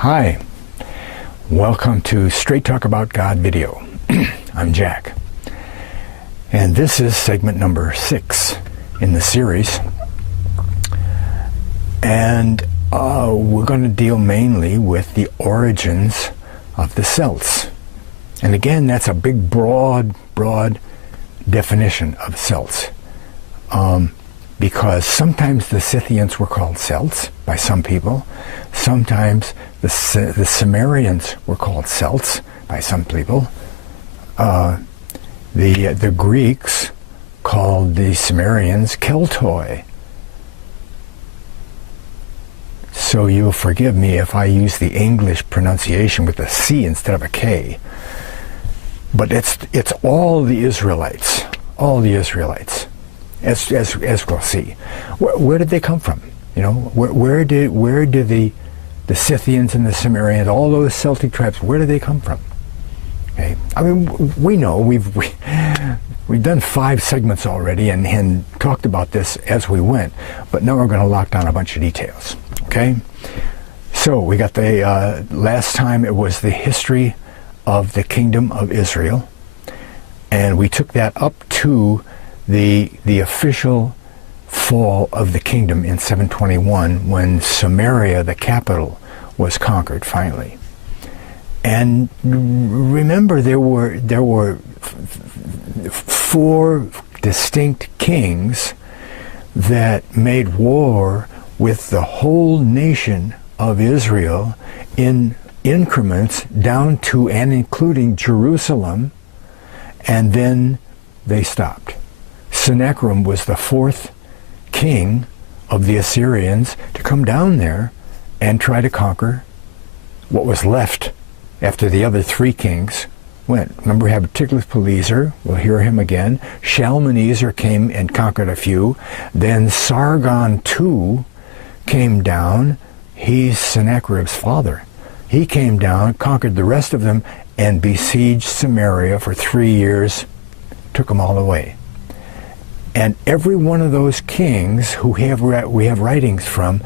Hi, welcome to Straight Talk About God video. I'm Jack, and this is segment number 6 in the series, and we're going to deal mainly with the origins of the Celts. And again, that's a big, broad definition of Celts, because sometimes the Scythians were called Celts by some people. Sometimes the Sumerians were called Celts by some people. The Greeks called the Sumerians Keltoi. So you'll forgive me if I use the English pronunciation with a C instead of a K. But it's all the Israelites, as we'll see. Where did they come from? You know, where did the Scythians and the Sumerians, all those Celtic tribes, where did they come from? Okay, I mean, we know we've done 5 segments already and talked about this as we went, but now we're going to lock down a bunch of details. Okay, so we got the last time it was the history of the kingdom of Israel, and we took that up to the official fall of the kingdom in 721 when Samaria, the capital, was conquered finally. And remember, there were 4 distinct kings that made war with the whole nation of Israel in increments down to and including Jerusalem, and then they stopped. Sennacherib was the 4th king of the Assyrians to come down there and try to conquer what was left after the other 3 kings went. Remember, we have Tiglath-Pileser, we'll hear him again. Shalmaneser came and conquered a few. Then Sargon II came down. He's Sennacherib's father. He came down, conquered the rest of them, and besieged Samaria for 3 years, took them all away. And every one of those kings who we have writings from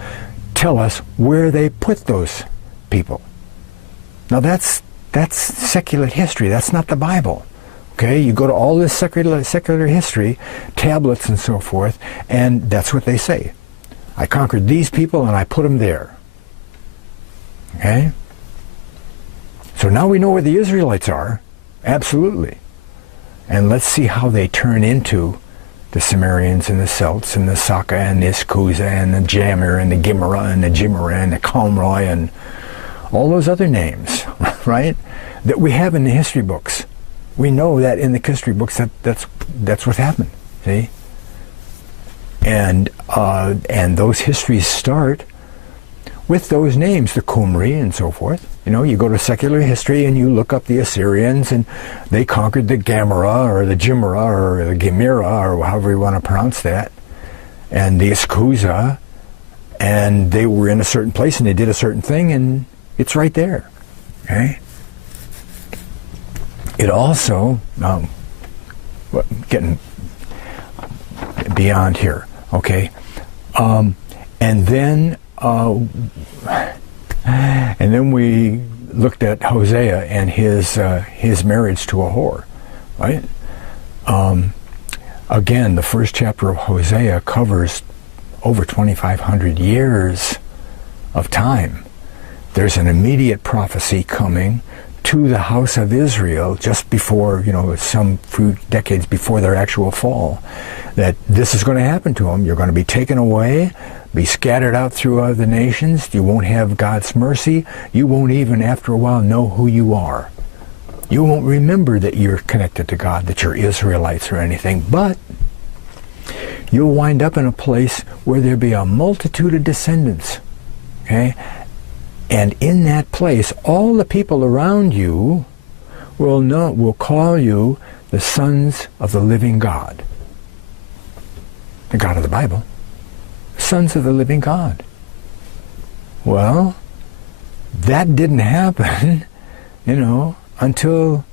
tell us where they put those people. Now that's secular history. That's not the Bible. Okay, you go to all this secular history, tablets and so forth, and that's what they say. I conquered these people and I put them there. Okay? So now we know where the Israelites are, absolutely. And let's see how they turn into the Sumerians and the Celts and the Saka and the Iskuza and the Jamir and the Gimera and the Jimera and the Komroi and all those other names, right? That we have in the history books. We know that in the history books that's what happened, see? And those histories start with those names, the Qumri and so forth. You know, you go to secular history and you look up the Assyrians, and they conquered the Gamera or the Jimera or the Gemira or however you want to pronounce that, and the Iskuza, and they were in a certain place and they did a certain thing, and it's right there. Okay. It also, getting beyond here. Okay, and then we looked at Hosea and his marriage to a whore, right? Again, the first chapter of Hosea covers over 2,500 years of time. There's an immediate prophecy coming to the house of Israel just before, some few decades before their actual fall, that this is going to happen to them. You're going to be taken away, be scattered out through other nations. You won't have God's mercy. You won't even, after a while, know who you are. You won't remember that you're connected to God, that you're Israelites or anything, but you'll wind up in a place where there'll be a multitude of descendants, okay? And in that place, all the people around you will call you the sons of the living God. The God of the Bible. Sons of the living God. Well, that didn't happen, until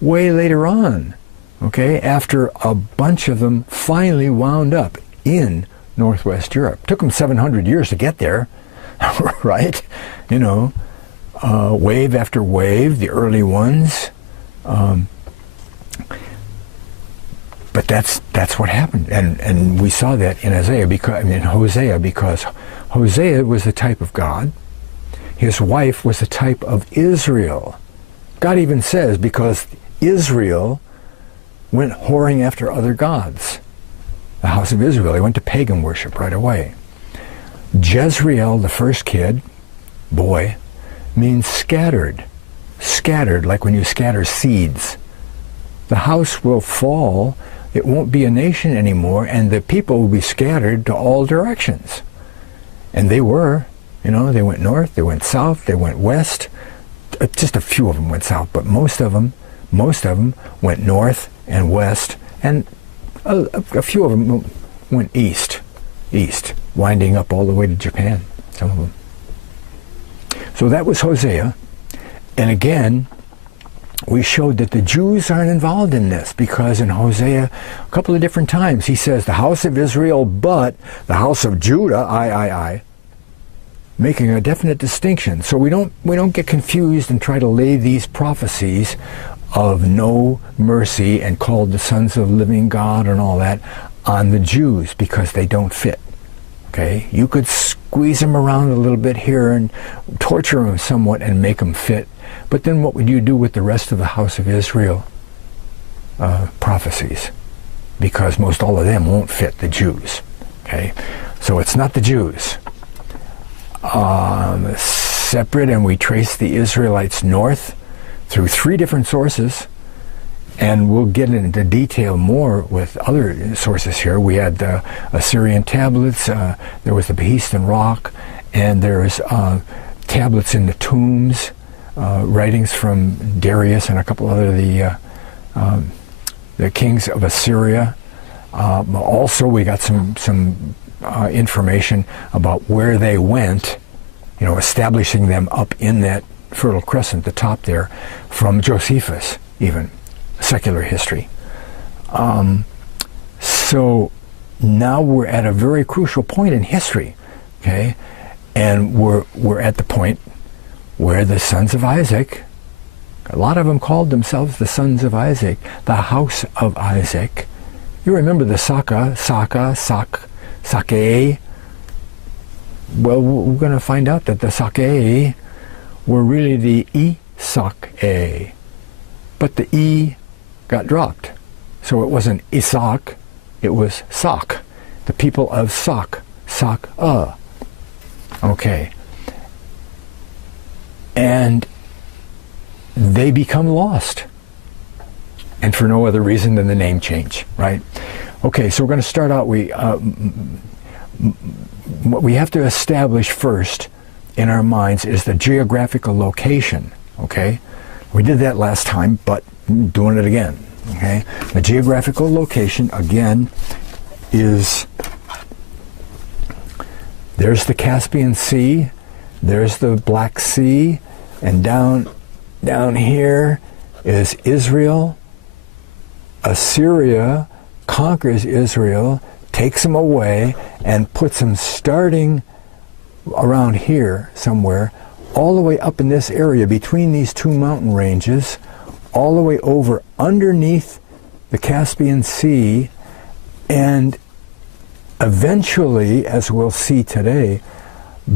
way later on, okay, after a bunch of them finally wound up in Northwest Europe. Took them 700 years to get there, right? wave after wave, the early ones. But that's what happened, and we saw that in Hosea because Hosea was the type of God. His wife was the type of Israel. God even says because Israel went whoring after other gods. The house of Israel, they went to pagan worship right away. Jezreel, the first kid, boy, means scattered. Scattered, like when you scatter seeds. The house will fall, it won't be a nation anymore, and the people will be scattered to all directions. And they were, they went north, they went south, they went west. Just a few of them went south, but most of them went north and west, and a few of them went east, winding up all the way to Japan, some of them. So that was Hosea. And again, we showed that the Jews aren't involved in this, because in Hosea, a couple of different times, he says, the house of Israel, but the house of Judah, I, making a definite distinction. So we don't get confused and try to lay these prophecies of no mercy and called the sons of living God and all that on the Jews, because they don't fit. Okay? You could squeeze them around a little bit here and torture them somewhat and make them fit. But then what would you do with the rest of the house of Israel prophecies? Because most all of them won't fit the Jews. Okay? So it's not the Jews. Separate, and we trace the Israelites north through 3 different sources, and we'll get into detail more with other sources here. We had the Assyrian tablets, there was the Behistun rock, and there's tablets in the tombs, writings from Darius and a couple other the kings of Assyria. Also, we got some information about where they went, establishing them up in that Fertile Crescent, the top there, from Josephus, even, secular history. So now we're at a very crucial point in history, okay? And we're at the point where the sons of Isaac, a lot of them called themselves the sons of Isaac, the house of Isaac. You remember the Sake. Well, we're going to find out that the Sake were really the Isake. But the E got dropped. So it wasn't Isaac, it was Sak. The people of Sak. Sak-a. Okay. And they become lost. And for no other reason than the name change, right? Okay, so we're going to start out, what we have to establish first in our minds is the geographical location, okay? We did that last time, but I'm doing it again, okay? The geographical location, again, is, there's the Caspian Sea, there's the Black Sea, and down here is Israel. Assyria conquers Israel, takes them away, and puts them starting around here somewhere, all the way up in this area between these 2 mountain ranges, all the way over underneath the Caspian Sea, and eventually, as we'll see today,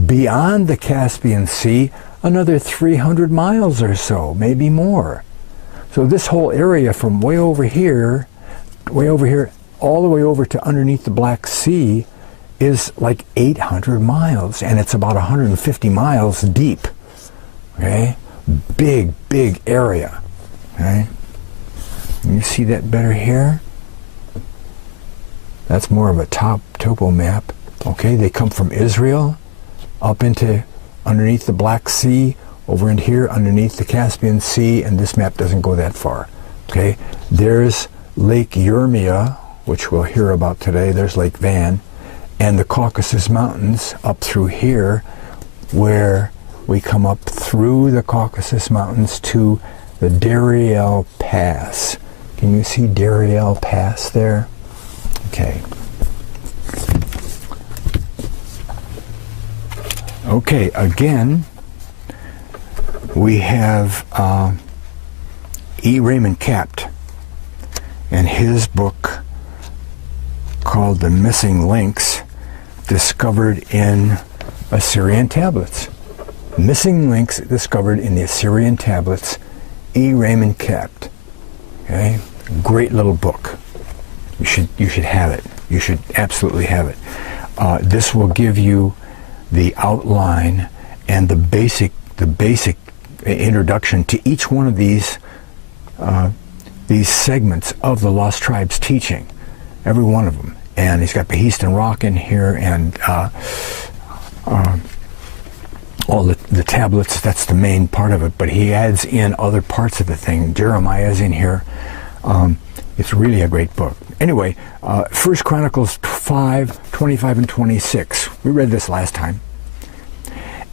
beyond the Caspian Sea, another 300 miles or so, maybe more. So this whole area from way over here, all the way over to underneath the Black Sea is like 800 miles, and it's about 150 miles deep. Okay? Big area. Okay? You see that better here? That's more of a topo map. Okay, they come from Israel up into underneath the Black Sea, over in here underneath the Caspian Sea, and this map doesn't go that far. Okay, there's Lake Urmia, which we'll hear about today. There's Lake Van, and the Caucasus Mountains up through here, where we come up through the Caucasus Mountains to the Dariel Pass. Can you see Dariel Pass there? Okay. Okay, again, we have E. Raymond Capt and his book called The Missing Links, discovered in Assyrian tablets. Missing links discovered in the Assyrian tablets, E. Raymond Capt. Okay, great little book. You should have it. You should absolutely have it. This will give you the outline and the basic introduction to each one of these segments of the Lost Tribes teaching, every one of them. And he's got Behist Rock in here, and all the tablets. That's the main part of it. But he adds in other parts of the thing. Jeremiah's in here. It's really a great book. Anyway, 1 Chronicles 5, 25 and 26. We read this last time.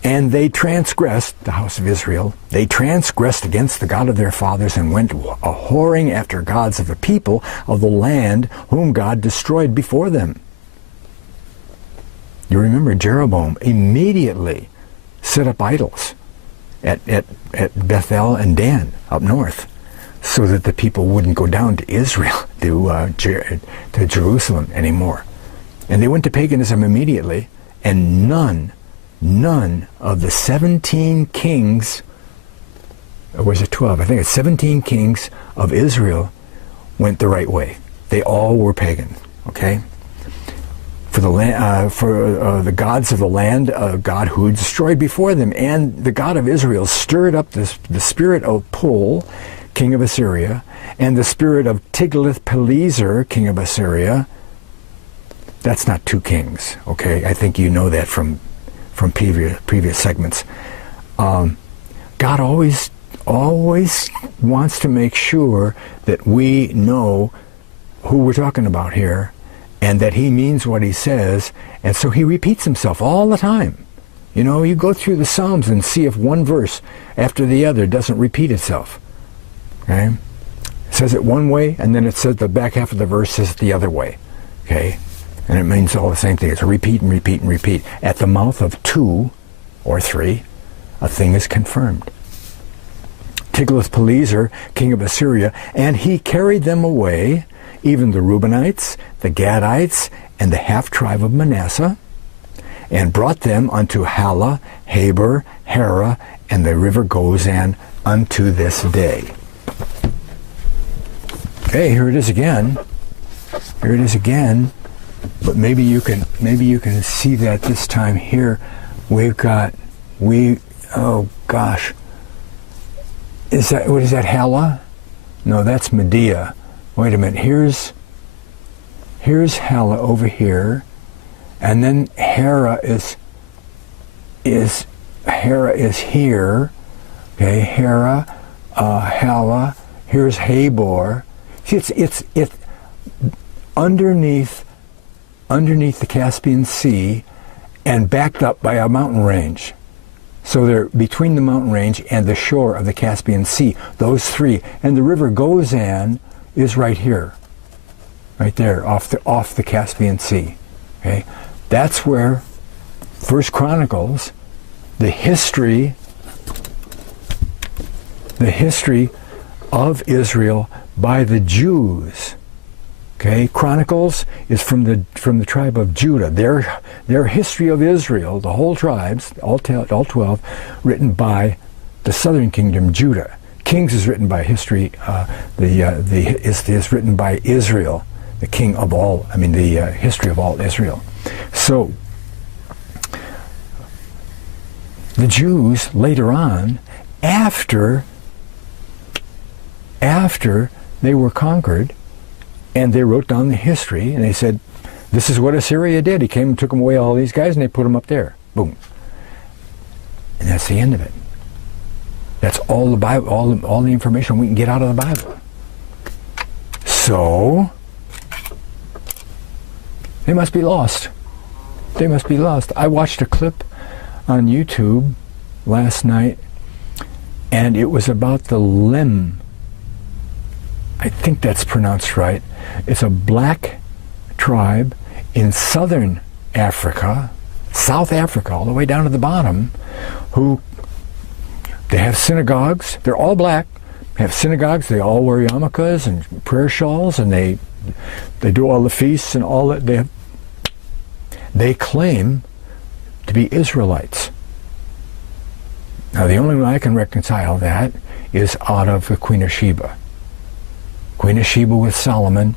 And they transgressed, the house of Israel, they transgressed against the God of their fathers and went a-whoring after gods of the people of the land whom God destroyed before them. You remember Jeroboam immediately set up idols at Bethel and Dan up north, so that the people wouldn't go down to Israel, to Jerusalem anymore. And they went to paganism immediately, and none of the 17 kings, or was it 12? I think it's 17 kings of Israel went the right way. They all were pagan, okay? For the gods of the land, God who destroyed before them, and the God of Israel stirred up the spirit of Pul, king of Assyria, and the spirit of Tiglath-Pileser, king of Assyria. That's not two kings, okay? I think you know that from previous segments. God always wants to make sure that we know who we're talking about here, and that he means what he says, and so he repeats himself all the time. You know, you go through the Psalms and see if one verse after the other doesn't repeat itself. Okay? It says it one way, and then it says the back half of the verse says it the other way. Okay? And it means all the same thing. It's a repeat and repeat and repeat. At the mouth of two or three, a thing is confirmed. Tiglath-Pileser, king of Assyria, and he carried them away, even the Reubenites, the Gadites, and the half-tribe of Manasseh, and brought them unto Halah, Habor, Hara, and the river Gozan unto this day. Okay, here it is again. Here it is again. But maybe you can see that this time here. Oh gosh. What is that, Halah? No, that's Medea. Wait a minute, here's Halah over here, and then Hera is here. Okay, Hera, Halah, here's Habor. See, it's underneath the Caspian Sea and backed up by a mountain range. So they're between the mountain range and the shore of the Caspian Sea, those three. And the river Gozan is right here, right there, off the Caspian Sea. Okay, that's where 1 Chronicles, the history of Israel by the Jews. Okay, Chronicles is from the tribe of Judah. Their history of Israel, the whole tribes, all 12, written by the southern kingdom, Judah. Kings is written by history. Is written by Israel, the king of all. I mean, the history of all Israel. So the Jews later on, after they were conquered, and they wrote down the history, and they said, this is what Assyria did. He came and took them away, all these guys, and they put them up there. Boom. And that's the end of it. That's all the Bible, all the information we can get out of the Bible. So, they must be lost. They must be lost. I watched a clip on YouTube last night, and it was about the Lem. I think that's pronounced right. It's a black tribe in southern Africa, South Africa, all the way down to the bottom, who They have synagogues. They're all black. Have synagogues. They all wear yarmulkes and prayer shawls, and they do all the feasts and all that. They claim to be Israelites. Now, the only way I can reconcile that is out of the Queen of Sheba. Queen of Sheba with Solomon,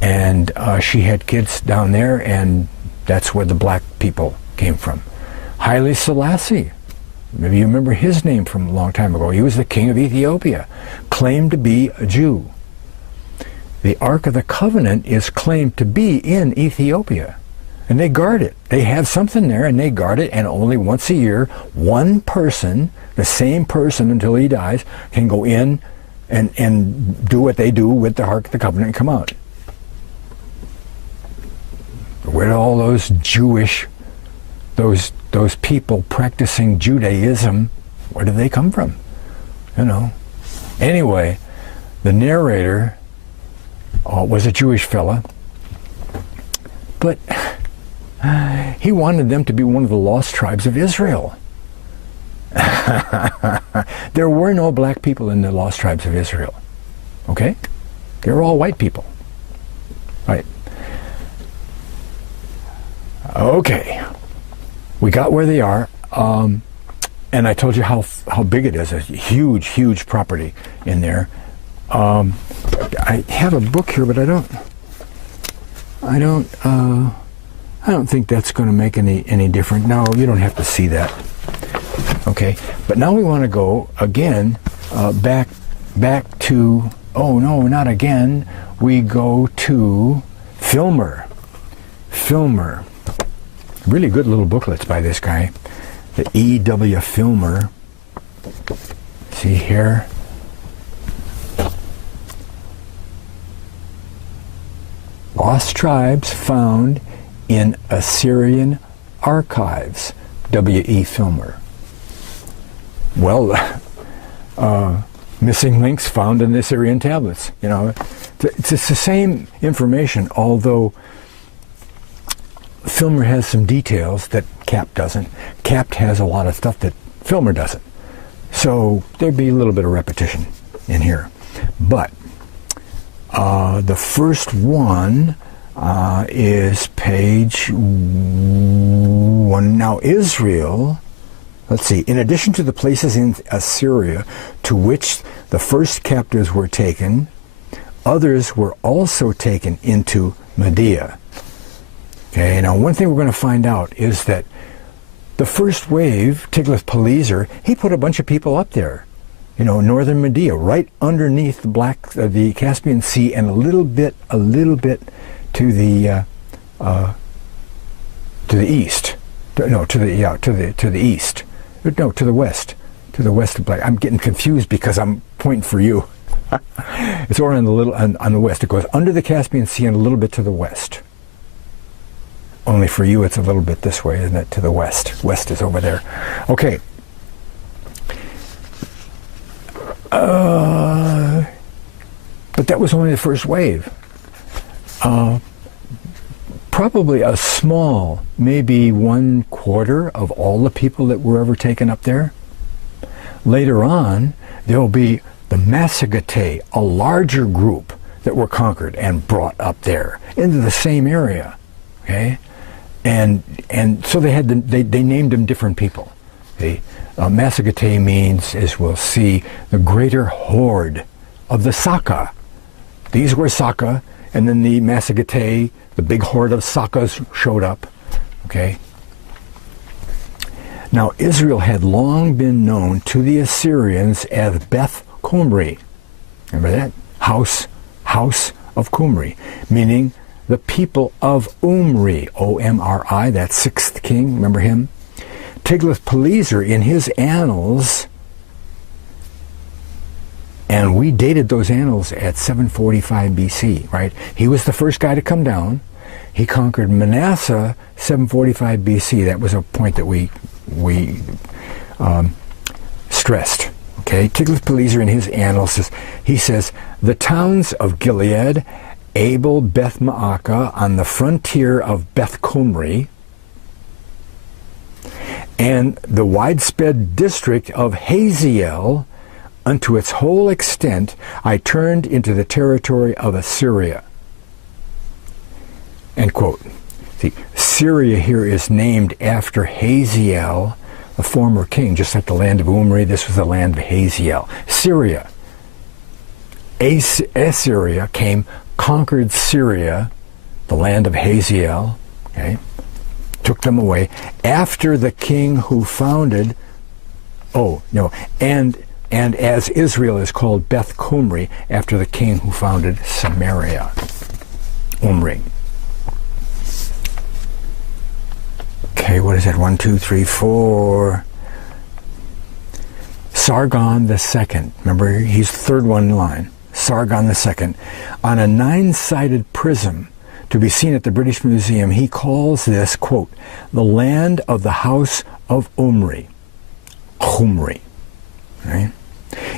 and she had kids down there, and that's where the black people came from. Haile Selassie, maybe you remember his name from a long time ago. He was the king of Ethiopia, claimed to be a Jew. The Ark of the Covenant is claimed to be in Ethiopia, and they guard it. They have something there, and they guard it, and only once a year, one person, the same person until he dies, can go in and do what they do with the Ark of the Covenant and come out. Where do all those Jewish, those people practicing Judaism, where do they come from? You know. Anyway, the narrator was a Jewish fella, but he wanted them to be one of the lost tribes of Israel. There were no black people in the lost tribes of Israel. Okay? They were all white people. Right. Okay. We got where they are. And I told you how big it is. A huge, huge property in there. I have a book here, but I don't think that's going to make any difference. No, you don't have to see that. Okay, but now we want to go again back to, oh no, not again. We go to Filmer. Really good little booklets by this guy, the E.W. Filmer. See here. Lost tribes found in Assyrian archives. W.E. Filmer. Well, missing links found in the Assyrian tablets. You know, it's the same information, although Filmer has some details that Cap doesn't. Cap has a lot of stuff that Filmer doesn't. So there'd be a little bit of repetition in here. But the first one is page 1. Now, Israel, let's see, in addition to the places in Assyria to which the first captives were taken, others were also taken into Media. Okay, now one thing we're going to find out is that the first wave, Tiglath-Pileser, he put a bunch of people up there, you know, northern Media, right underneath the Caspian Sea, and a little bit to the east. To the west of Black. I'm getting confused because I'm pointing for you. It's over on the west. It goes under the Caspian Sea and a little bit to the west. Only for you, it's a little bit this way, isn't it? To the west. West is over there. Okay. But that was only the first wave. Probably a small, maybe 1/4 of all the people that were ever taken up there. Later on, there will be the Massagetae, a larger group that were conquered and brought up there into the same area. Okay, and so they named them different people. Okay? Massagetae means, as we'll see, the greater horde of the Saka. These were Saka, and then the Massagetae, the big horde of Sakas, showed up. Okay. Now, Israel had long been known to the Assyrians as Beth Cumri. Remember that? House of Cumri, meaning the people of Umri, O-M-R-I, that sixth king, remember him? Tiglath-Pileser, in his annals, and we dated those annals at 745 BC, right? He was the first guy to come down. He conquered Manasseh 745 BC. That was a point that we stressed. Okay, Tiglath-Pileser in his annals he says the towns of Gilead, Abel, Beth Maacah on the frontier of Beth Cumri, and the widespread district of Hazael, unto its whole extent, I turned into the territory of Assyria. End quote. See, Syria here is named after Hazael, the former king, just like the land of Omri. This was the land of Hazael. Syria. Assyria came, conquered Syria, the land of Hazael, okay, took them away after the king who founded, and as Israel is called Beth Comri, after the king who founded Samaria, Omri. Okay, what is that? 1, 2, 3, 4. Sargon the Second. Remember, he's the third one in line. Sargon the Second. On a 9-sided prism to be seen at the British Museum, he calls this, quote, the land of the house of Omri. Omri. Right?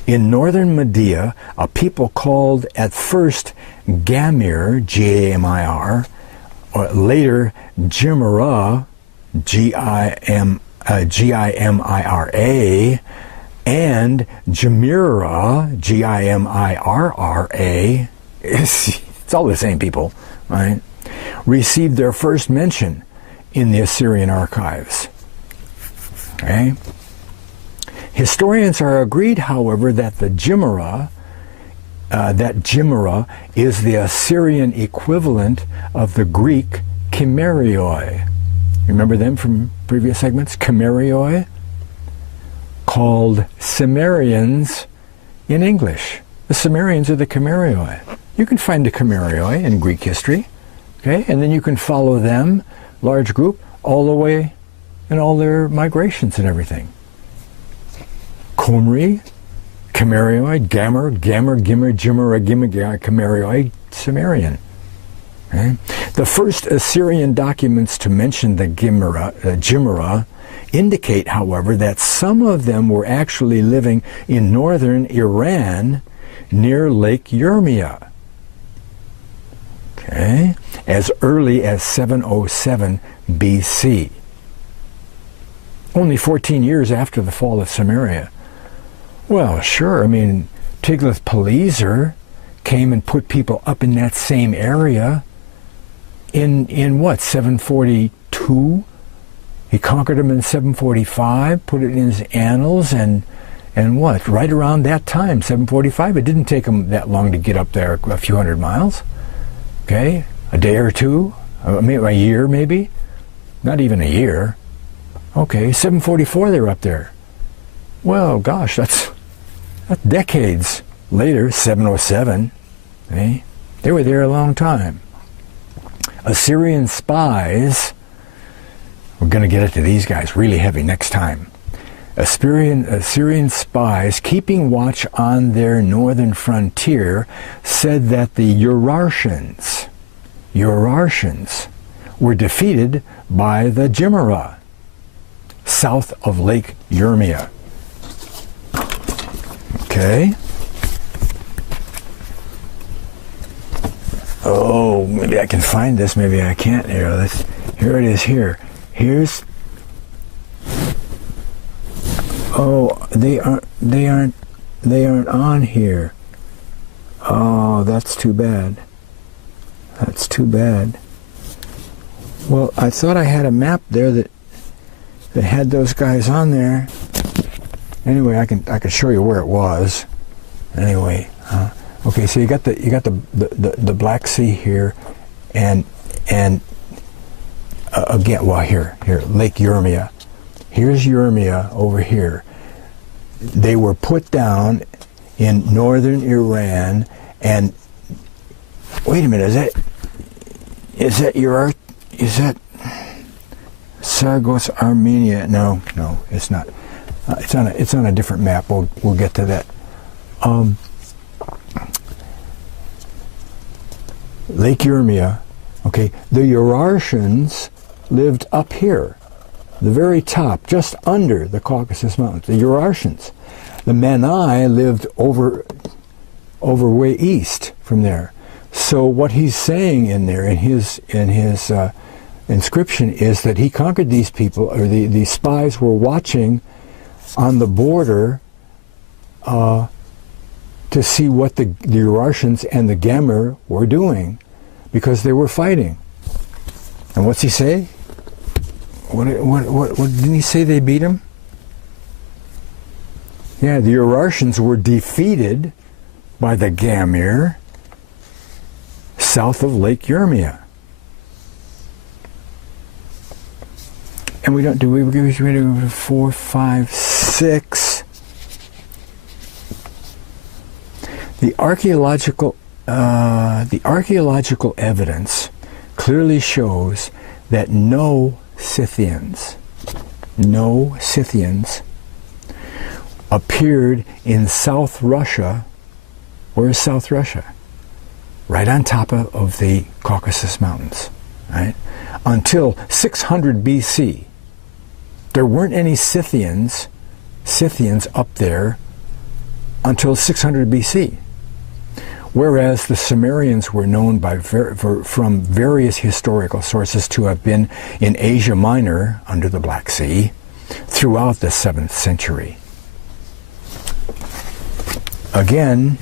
In northern Media, a people called at first Gamir, G-A-M-I-R, or later Gimira, G-I-M-I-R-A, and Jamirra, G-I-M-I-R-R-A, it's all the same people, right, received their first mention in the Assyrian archives. Okay? Historians are agreed, however, that the Jimira, is the Assyrian equivalent of the Greek Kimerioi. Remember them from previous segments? Kimerioi, called Cimmerians in English. The Cimmerians are the Kimerioi. You can find the Kimerioi in Greek history, okay? And then you can follow them, large group, all the way in all their migrations and everything. Qumri, Kimerioi, Gammer, Gimmer, Jimmer, Kimerioi, Cimmerian. Okay? The first Assyrian documents to mention the Jimera indicate, however, that some of them were actually living in northern Iran near Lake Urmia, okay, as early as 707 BC, only 14 years after the fall of Samaria. Well, sure, I mean, Tiglath-Pileser came and put people up in that same area in what, 742? He conquered them in 745, put it in his annals, and what, right around that time, 745, it didn't take him that long to get up there, a few hundred miles, okay, a day or two, a year maybe, not even a year, okay, 744 they were up there. Well, gosh, that's decades later, 707, okay, they were there a long time. Assyrian spies, we're going to get into these guys really heavy next time. Assyrian spies keeping watch on their northern frontier said that the Urartians were defeated by the Jimera, south of Lake Urmia. Okay. Oh, maybe I can find this. Maybe I can't. Here it is. Here. Here's. Oh, they aren't on here. Oh, that's too bad. That's too bad. Well, I thought I had a map there that had those guys on there. Anyway, I could show you where it was. Anyway, okay, so you got the Black Sea here, and again, well, here Lake Urmia. Here's Urmia over here. They were put down in northern Iran, and wait a minute, is that Sargos, Armenia? No, it's not. It's on a different map. We'll get to that. Lake Urmia. Okay, the Urartians lived up here, the very top, just under the Caucasus Mountains. The Urartians. The Mani lived over way east from there. So what he's saying in there in his inscription is that he conquered these people, or the spies were watching on the border to see what the Urartians and the Gemmer were doing, because they were fighting. And what's he say? What didn't he say they beat him? Yeah, the Urartians were defeated by the Gamir south of Lake Urmia. And we don't do, we give 4, 5, 6. The archaeological evidence clearly shows that no Scythians appeared in South Russia. Where is South Russia? Right on top of the Caucasus Mountains, right? Until 600 BC. There weren't any Scythians up there until 600 BC. Whereas the Sumerians were known from various historical sources to have been in Asia Minor under the Black Sea throughout the 7th century. Again,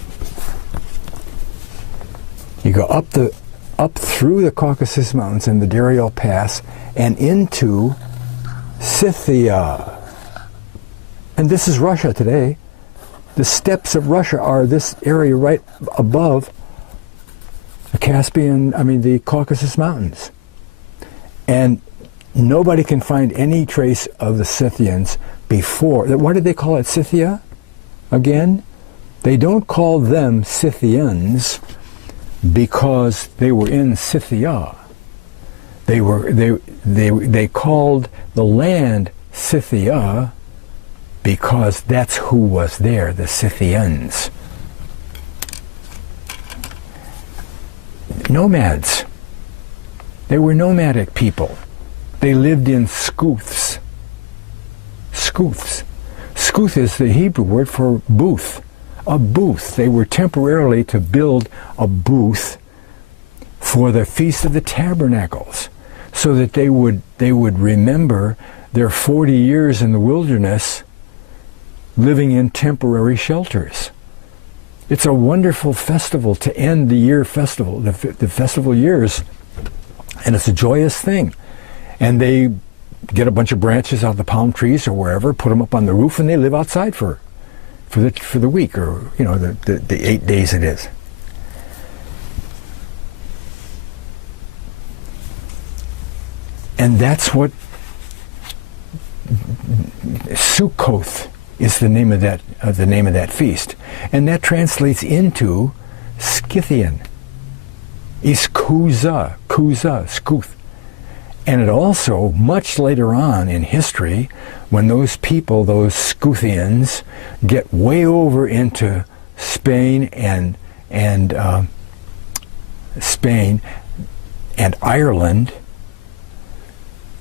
you go up through the Caucasus Mountains and the Darial Pass and into Scythia. And this is Russia today. The steppes of Russia are this area right above the the Caucasus Mountains. And nobody can find any trace of the Scythians before. Why did they call it Scythia? Again, they don't call them Scythians because they were in Scythia. They called the land Scythia because that's who was there, the Scythians. Nomads. They were nomadic people. They lived in skooths. Skooths. Skooth is the Hebrew word for booth. A booth. They were temporarily to build a booth for the Feast of the Tabernacles, so that they would remember their 40 years in the wilderness living in temporary shelters. It's a wonderful festival to end the year festival, the festival years, and it's a joyous thing. And they get a bunch of branches out of the palm trees or wherever, put them up on the roof, and they live outside for the week, or the 8 days it is. And that's what Sukkoth is the name of that feast, and that translates into Scythian. Iskuza, Skuth. And it also, much later on in history, when those people, those Scythians, get way over into Spain and Ireland,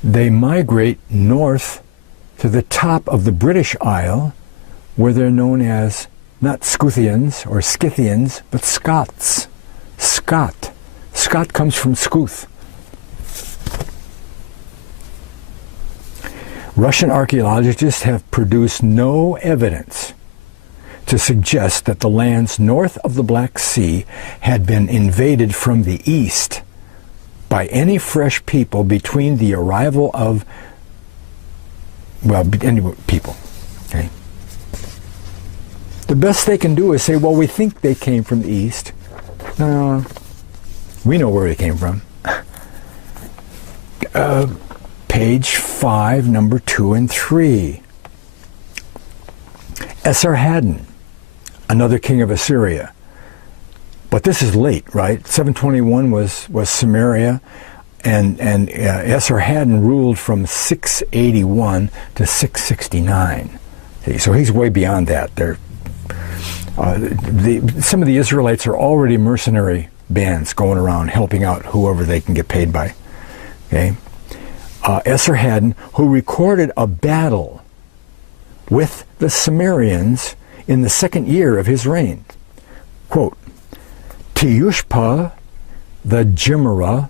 they migrate north to the top of the British Isle, where they're known as not Scythians or Scythians, but Scots. Scot. Scot comes from Scuth. Russian archaeologists have produced no evidence to suggest that the lands north of the Black Sea had been invaded from the east by any fresh people between the arrival of, any people. Okay? The best they can do is say, well, we think they came from the east. No, we know where they came from. Page 5, number 2 and 3. Esarhaddon, another king of Assyria. But this is late, right? 721 was Samaria, and Esarhaddon ruled from 681 to 669. See, so he's way beyond that. Some of the Israelites are already mercenary bands going around helping out whoever they can get paid by. Okay. Esarhaddon, who recorded a battle with the Sumerians in the 2nd year of his reign. Quote, Tiyushpa the Jimmerah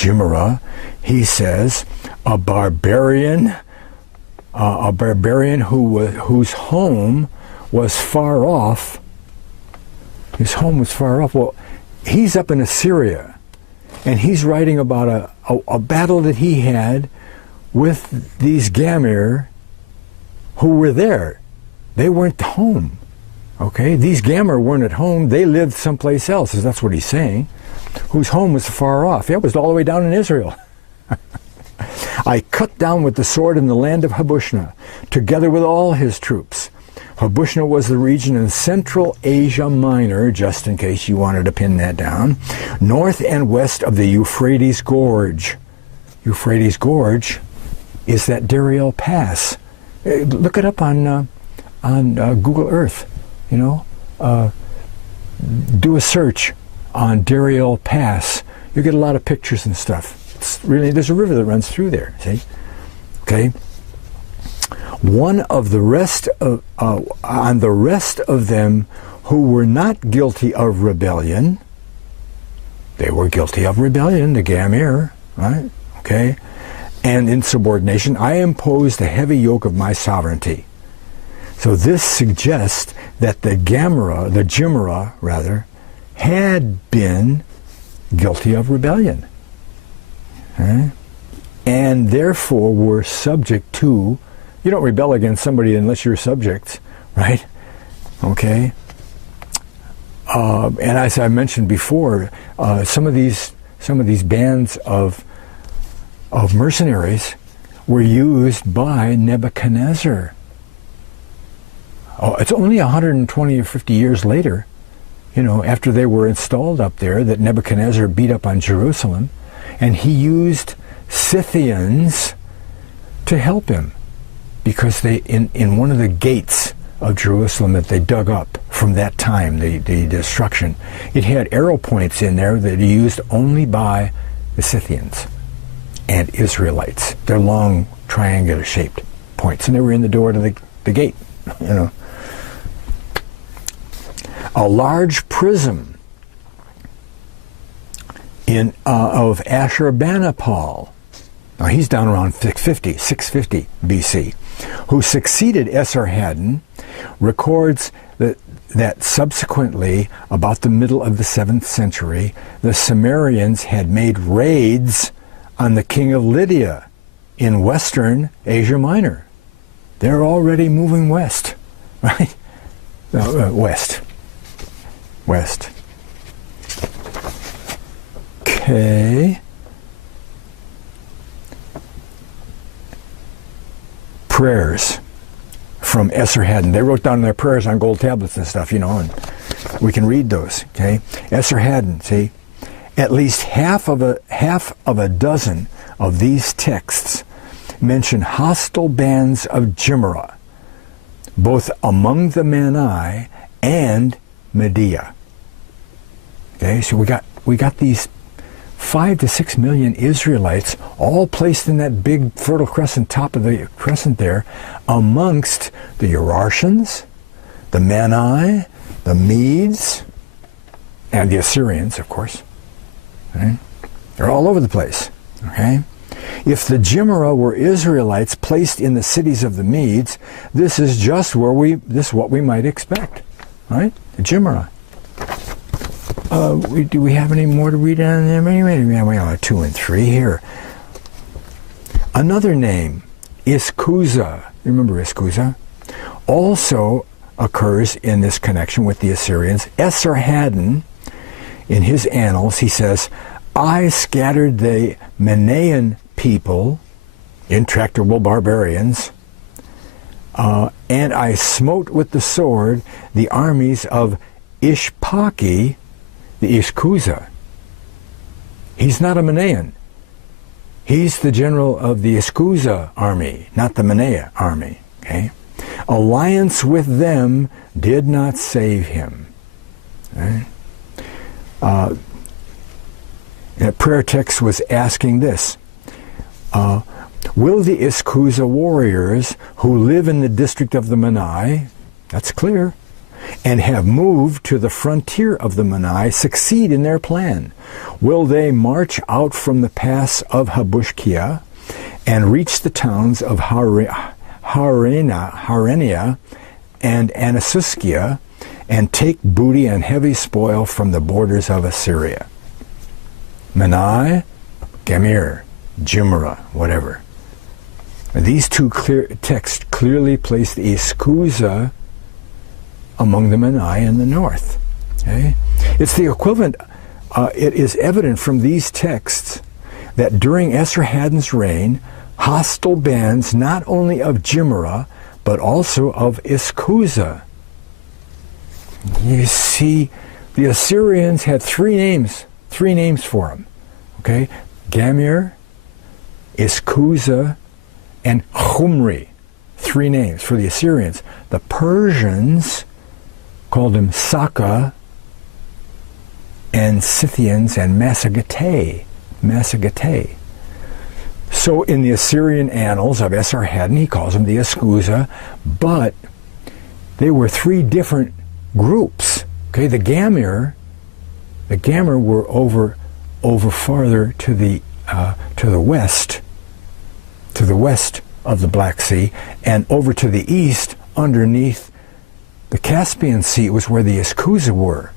Jimra, he says, a barbarian whose home was far off. His home was far off. Well, he's up in Assyria, and he's writing about a battle that he had with these Gamir who were there. They weren't home. Okay, these Gamir weren't at home. They lived someplace else. That's what he's saying. Whose home was far off. Yeah, it was all the way down in Israel. I cut down with the sword in the land of Habushna, together with all his troops. Habushna was the region in Central Asia Minor, just in case you wanted to pin that down, north and west of the Euphrates Gorge. Euphrates Gorge is that Dariel Pass. Look it up on Google Earth. Do a search on Dariel Pass. You get a lot of pictures and stuff. It's really, there's a river that runs through there. See, okay. One of the rest of on the rest of them who were not guilty of rebellion. They were guilty of rebellion, the Gamir, right? Okay, and insubordination. I imposed the heavy yoke of my sovereignty. So this suggests that the Jimra rather, had been guilty of rebellion. Okay? And therefore were subject to, you don't rebel against somebody unless you're subject, right? Okay? And as I mentioned before, some of these bands of mercenaries were used by Nebuchadnezzar. Oh, it's only 120 or 50 years later, after they were installed up there, that Nebuchadnezzar beat up on Jerusalem, and he used Scythians to help him, because they in one of the gates of Jerusalem that they dug up from that time, the destruction, it had arrow points in there that are used only by the Scythians and Israelites. They're long triangular shaped points, and they were in the door to the gate. A large prism of Ashurbanipal. Now he's down around 650 BC, who succeeded Esarhaddon, records that subsequently, about the middle of the 7th century, the Sumerians had made raids on the king of Lydia in western Asia Minor. They're already moving west, right? No, west. Okay. Prayers from Esarhaddon. They wrote down their prayers on gold tablets and stuff, and we can read those. Okay. Esarhaddon. See, at least half of a dozen of these texts mention hostile bands of Jimra, both among the Mani and Medea. Okay, so we got these 5 to 6 million Israelites all placed in that big fertile crescent, top of the crescent there, amongst the Urartians, the Mani, the Medes, and the Assyrians, of course. Okay? They're all over the place. Okay? If the Jimra were Israelites placed in the cities of the Medes, this is just what we might expect, right? The Jimra. Do we have any more to read on them? We have 2 and 3 here. Another name, Iskuza. Remember Iskuza? Also occurs in this connection with the Assyrians. Esarhaddon, in his annals, he says, I scattered the Manaean people, intractable barbarians, and I smote with the sword the armies of Ishpaki, the Iskuza. He's not a Manaean. He's the general of the Iskuza army, not the Manaea army. Okay? Alliance with them did not save him. Okay? The prayer text was asking this. Will the Iskuza warriors who live in the district of the Mani, that's clear, and have moved to the frontier of the Manai succeed in their plan? Will they march out from the pass of Habushkia and reach the towns of Harenia and Anasuskia and take booty and heavy spoil from the borders of Assyria? Manai, Gamir, Jimra, whatever. These two texts clearly place the Iskuza among the Manai in the north. Okay? It's the equivalent, it is evident from these texts that during Esarhaddon's reign, hostile bands not only of Jimra, but also of Iskuza. You see, the Assyrians had three names for them. Okay? Gamir, Iskuza, and Khumri. Three names for the Assyrians. The Persians called them Saka and Scythians and Massagetae. So in the Assyrian annals of Esarhaddon, he calls them the Iskuza, but they were three different groups. Okay, the Gamir were over farther to the west of the Black Sea, and over to the east, underneath the Caspian Sea, was where the Iskuza were.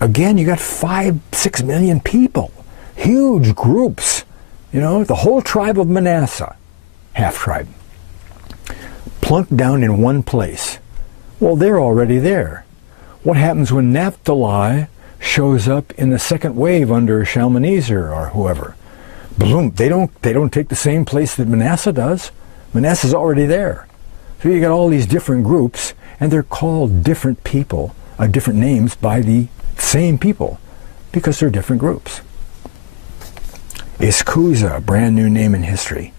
Again, you got 5-6 million people, huge groups. You know, the whole tribe of Manasseh, half tribe, plunked down in one place. Well, they're already there. What happens when Naphtali shows up in the second wave under Shalmaneser or whoever? Boom, they don't take the same place that Manasseh does. Manasseh's already there. So you got all these different groups, and they're called different people, different names by the same people, because they're different groups. Iskuza, a brand new name in history,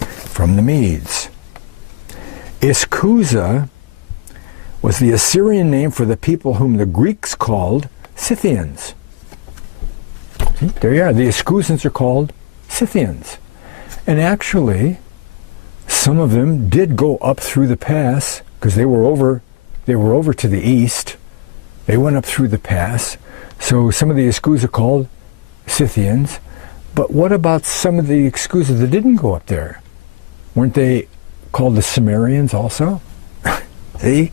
from the Medes. Iskuza was the Assyrian name for the people whom the Greeks called Scythians. See, there you are. The Iskuzans are called Scythians. And actually, some of them did go up through the pass, because they were over to the east. They went up through the pass. So some of the Iskuza are called Scythians. But what about some of the Iskuza that didn't go up there? Weren't they called the Sumerians also? See?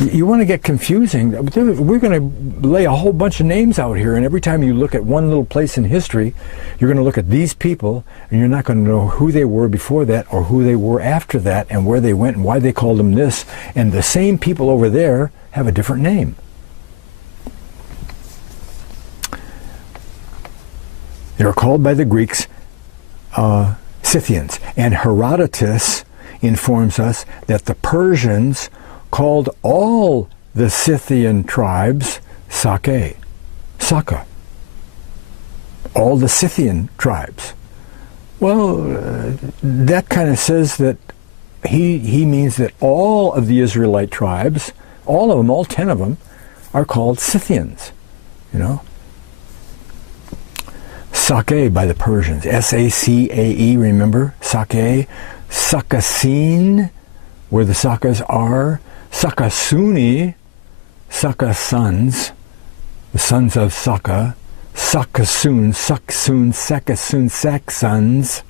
You want to get confusing. We're going to lay a whole bunch of names out here, and every time you look at one little place in history, you're going to look at these people, and you're not going to know who they were before that or who they were after that and where they went and why they called them this. And the same people over there have a different name. They were called by the Greeks Scythians. And Herodotus informs us that the Persians called all the Scythian tribes Saka. All the Scythian tribes. Well, that kind of says that he means that all of the Israelite tribes, all of them, all 10 of them, are called Scythians, you know. Sake by the Persians, S-A-C-A-E, remember? Sake, Sakasine, where the Sakas are, Sakasuni, Saka sons, the sons of Saka, Sakasun, Sakasun, Saksons,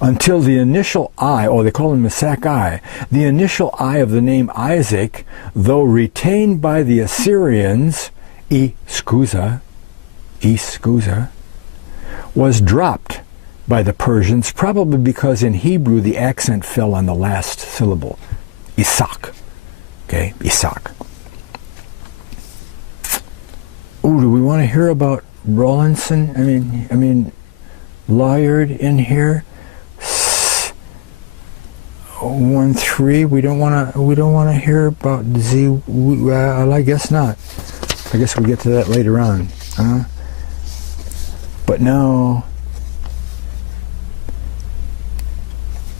until the initial I, or they call him the Sakai, the initial I of the name Isaac, though retained by the Assyrians, Iskuza, was dropped by the Persians, probably because in Hebrew the accent fell on the last syllable. Isaac. Okay, Isaac. Ooh, do we want to hear about Rawlinson? I mean, Lyard in here. 1-3. We don't want to hear about Z. Well, I guess not. I guess we'll get to that later on. But now,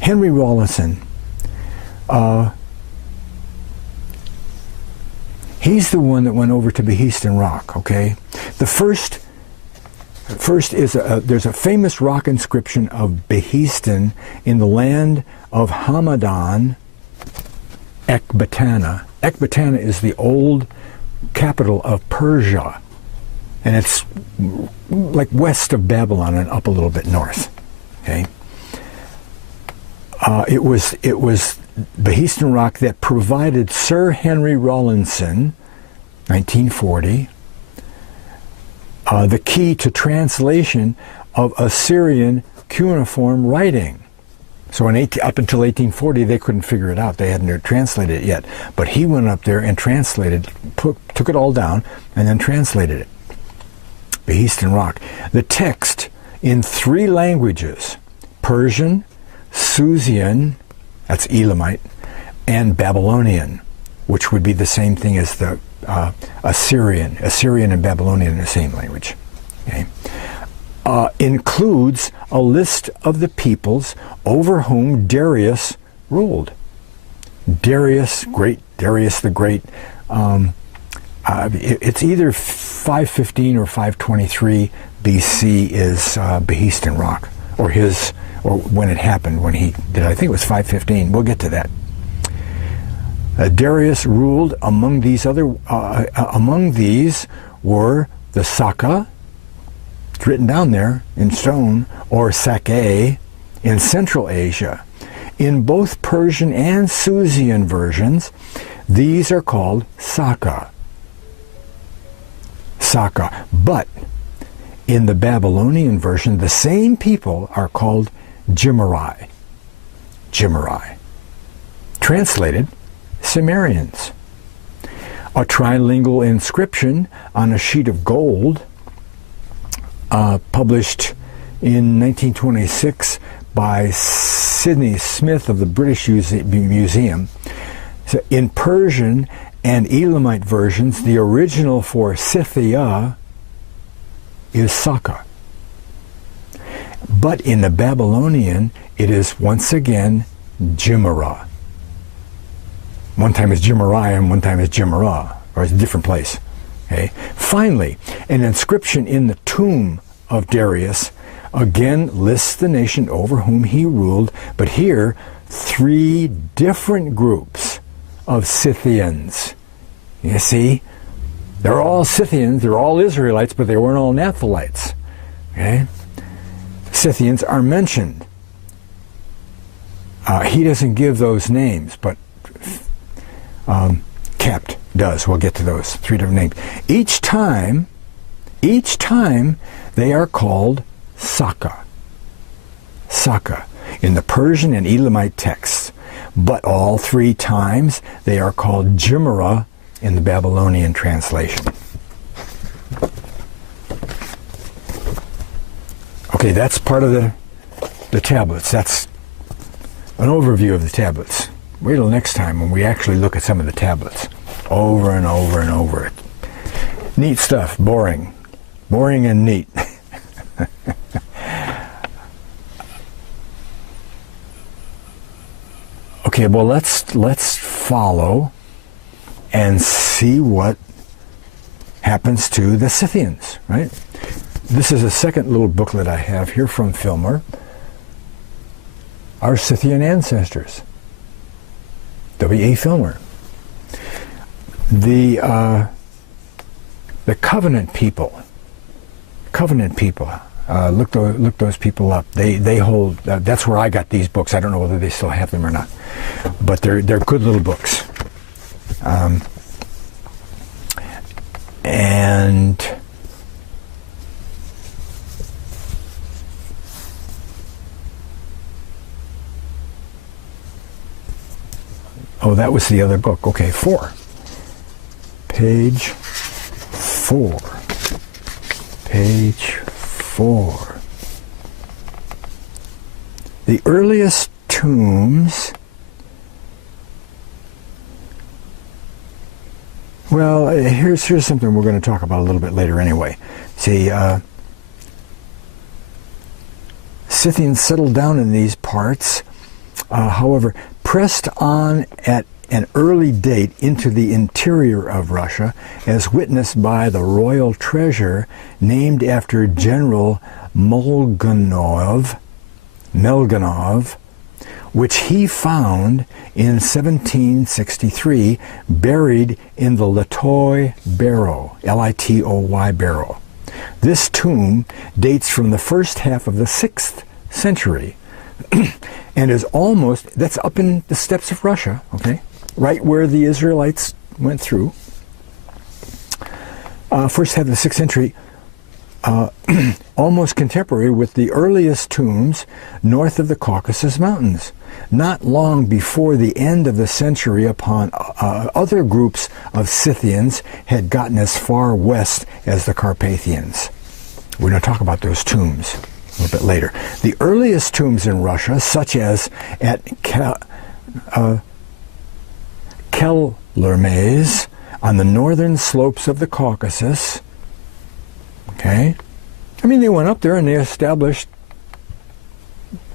Henry Rawlinson, he's the one that went over to Behistun Rock, okay? The first is, there's a famous rock inscription of Behistun in the land of Hamadan, Ecbatana. Ecbatana is the old capital of Persia, and it's like west of Babylon and up a little bit north. Okay, it was Behiston Rock that provided Sir Henry Rawlinson, 1940, the key to translation of Assyrian cuneiform writing. So up until 1840, they couldn't figure it out. They hadn't translated it yet. But he went up there and translated, took it all down, and then translated it. Behiston Rock. The text in 3 languages, Persian, Susian, that's Elamite, and Babylonian, which would be the same thing as the Assyrian. Assyrian and Babylonian are the same language. Okay? Includes a list of the peoples over whom Darius ruled. Darius the Great. It's either 515 or 523 BC is Behiston Rock, or when it happened, when he did. I think it was 515. We'll get to that. Darius ruled among these were the Saka, it's written down there in stone, or Sake, in Central Asia. In both Persian and Susian versions, these are called Saka. Saka. But in the Babylonian version, the same people are called Jimmerai. Jimmerai. Translated, Sumerians. A trilingual inscription on a sheet of gold, published in 1926 by Sidney Smith of the British Museum. So in Persian and Elamite versions, the original for Scythia is Saka. But in the Babylonian, it is once again Jimmerah. One time it's Jimmerai and one time it's Jimmerah, or it's a different place. Okay. Finally, an inscription in the tomb of Darius again lists the nation over whom he ruled, but here 3 different groups of Scythians. You see, they're all Scythians, they're all Israelites, but they weren't all Naphalites. Okay? Scythians are mentioned. He doesn't give those names, but Kept does. We'll get to those 3 different names. Each time they are called Saka. Saka in the Persian and Elamite texts. But all 3 times they are called Jimmerah in the Babylonian translation. Okay, that's part of the tablets. That's an overview of the tablets. Wait till next time when we actually look at some of the tablets. Over and over and over. Neat stuff. Boring. Boring and neat. Okay, well let's follow and see what happens to the Scythians, right? This is a second little booklet I have here from Filmer. Our Scythian ancestors. W.A. Filmer. The covenant people. Look those people up. They hold. That's where I got these books. I don't know whether they still have them or not, but they're good little books. And oh, that was the other book. Okay, 4. Page 4. Page 4. The earliest tombs. Well, here's something we're going to talk about a little bit later anyway. See, Scythians settled down in these parts, however, pressed on at an early date into the interior of Russia, as witnessed by the royal treasure named after General Melganov, which he found in 1763, buried in the Litoy barrow, Litoy barrow. This tomb dates from the first half of the 6th century and is almost, that's up in the steppes of Russia, okay, right where the Israelites went through. First half of the 6th century, almost contemporary with the earliest tombs north of the Caucasus Mountains. Not long before the end of the century, upon other groups of Scythians had gotten as far west as the Carpathians. We're going to talk about those tombs a little bit later. The earliest tombs in Russia, such as at Kellermaze on the northern slopes of the Caucasus, okay? I mean, they went up there and they established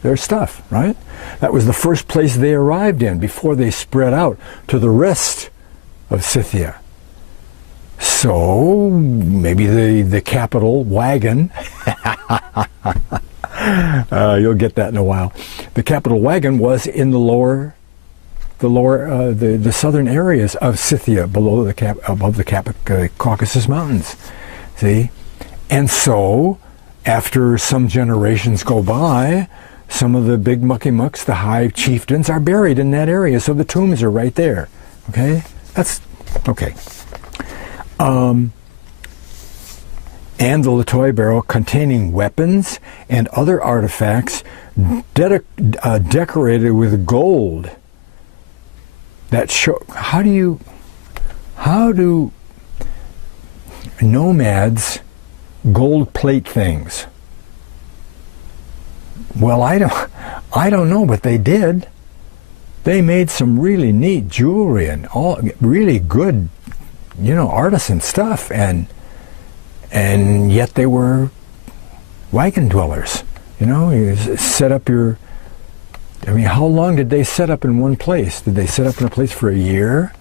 their stuff, right? That was the first place they arrived in before they spread out to the rest of Scythia. So maybe the capital wagon, you'll get that in a while. The capital wagon was in the southern areas of Scythia, above the Caucasus Mountains. See, and so after some generations go by, some of the big mucky mucks, the high chieftains, are buried in that area. So the tombs are right there. Okay, that's okay. And the Litoy barrow containing weapons and other artifacts decorated with gold. That show. How do nomads gold plate things? Well, I don't know, but they did. They made some really neat jewelry and all really good, artisan stuff, and yet they were wagon dwellers. You set up your. I mean, how long did they set up in one place? Did they set up in a place for a year?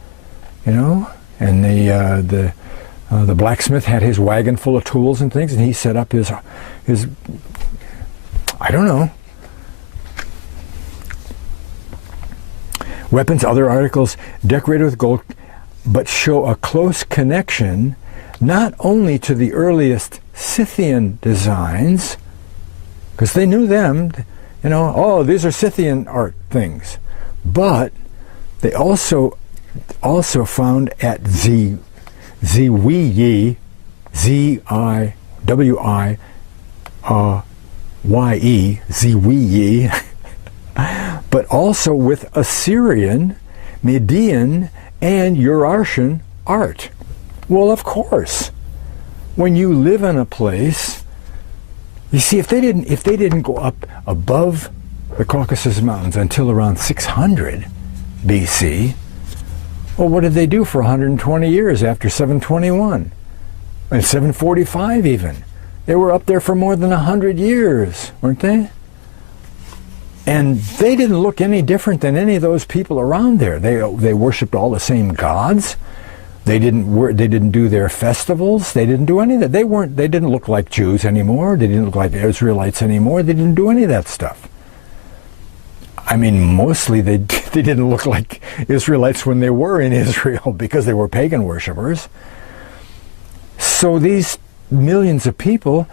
And the blacksmith had his wagon full of tools and things, and he set up his. I don't know. Weapons, other articles decorated with gold, but show a close connection not only to the earliest Scythian designs, because they knew them, these are Scythian art things, but they also found at Zwiyi, Ziwiye, Zwiyi, but also with Assyrian, Median, and Urartian art. Well, of course, when you live in a place, you see, if they didn't go up above the Caucasus Mountains until around 600 BC, well, what did they do for 120 years after 721 and 745 even? They were up there for more than 100 years, weren't they? And they didn't look any different than any of those people around there. They worshipped all the same gods. They didn't do their festivals. They didn't do any of that. They didn't look like Jews anymore. They didn't look like Israelites anymore. They didn't do any of that stuff. I mean, mostly they didn't look like Israelites when they were in Israel because they were pagan worshippers. So these millions of people,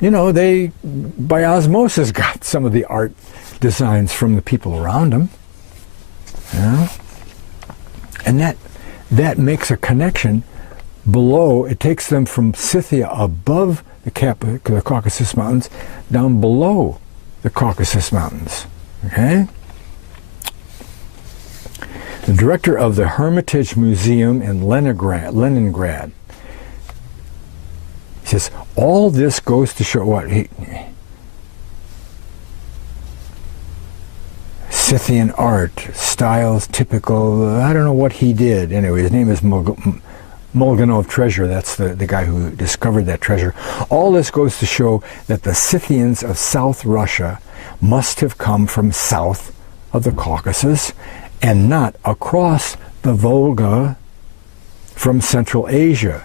they, by osmosis, got some of the art designs from the people around them. And that makes a connection below. It takes them from Scythia above the Caucasus Mountains down below the Caucasus Mountains. Okay? The director of the Hermitage Museum in Leningrad says, all this goes to show what? Scythian art, styles typical, I don't know what he did. Anyway, his name is Molganov Treasure. That's the guy who discovered that treasure. All this goes to show that the Scythians of South Russia must have come from south of the Caucasus and not across the Volga from Central Asia,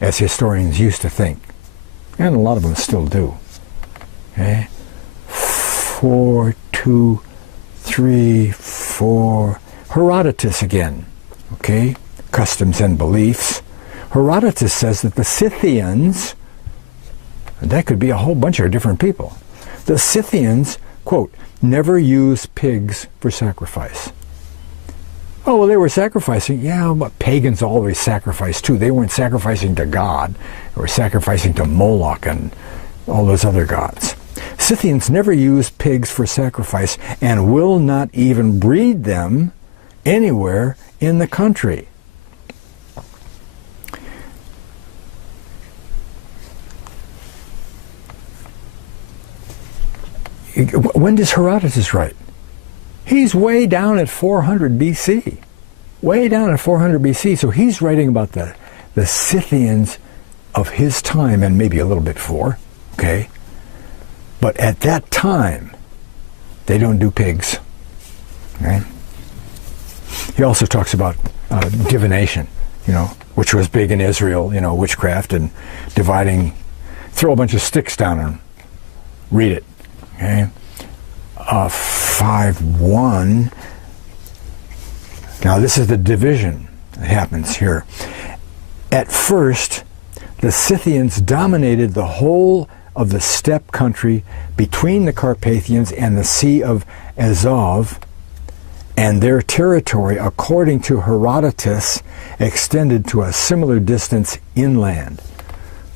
as historians used to think. And a lot of them still do. Okay? 423 3, 4. Herodotus again. Okay, customs and beliefs. Herodotus says that the Scythians, and that could be a whole bunch of different people, the Scythians, quote, never use pigs for sacrifice. Oh, well, they were sacrificing. Yeah, but pagans always sacrificed too. They weren't sacrificing to God. They were sacrificing to Moloch and all those other gods. Scythians never use pigs for sacrifice and will not even breed them anywhere in the country. When does Herodotus write? He's way down at 400 BC. Way down at 400 BC. So he's writing about the Scythians of his time and maybe a little bit before. Okay? But at that time, they don't do pigs. Okay? He also talks about divination, which was big in Israel, witchcraft and dividing, throw a bunch of sticks down and read it. Okay, 5:1. Now this is the division that happens here. At first, the Scythians dominated the whole of the steppe country between the Carpathians and the Sea of Azov, and their territory, according to Herodotus, extended to a similar distance inland.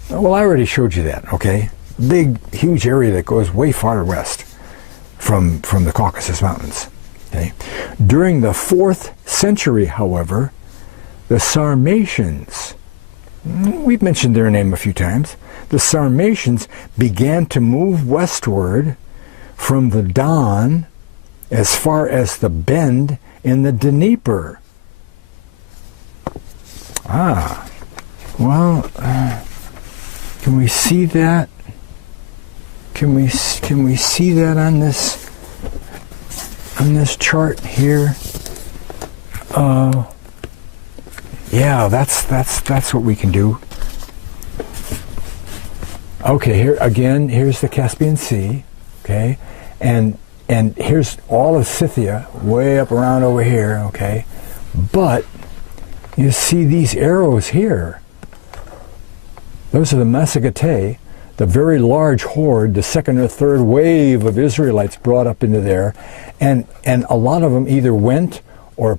Well, I already showed you that, okay? Big, huge area that goes way far west from the Caucasus Mountains. Okay? During the 4th century, however, the Sarmatians, we've mentioned their name a few times, the Sarmatians began to move westward from the Don as far as the bend in the Dnieper. Can we see that? Can we see that on this chart here? Yeah, that's what we can do. Okay, here again. Here's the Caspian Sea. Okay, and here's all of Scythia, way up around over here. Okay, but you see these arrows here. Those are the Massagetae, the very large horde, the second or third wave of Israelites brought up into there, and a lot of them either went or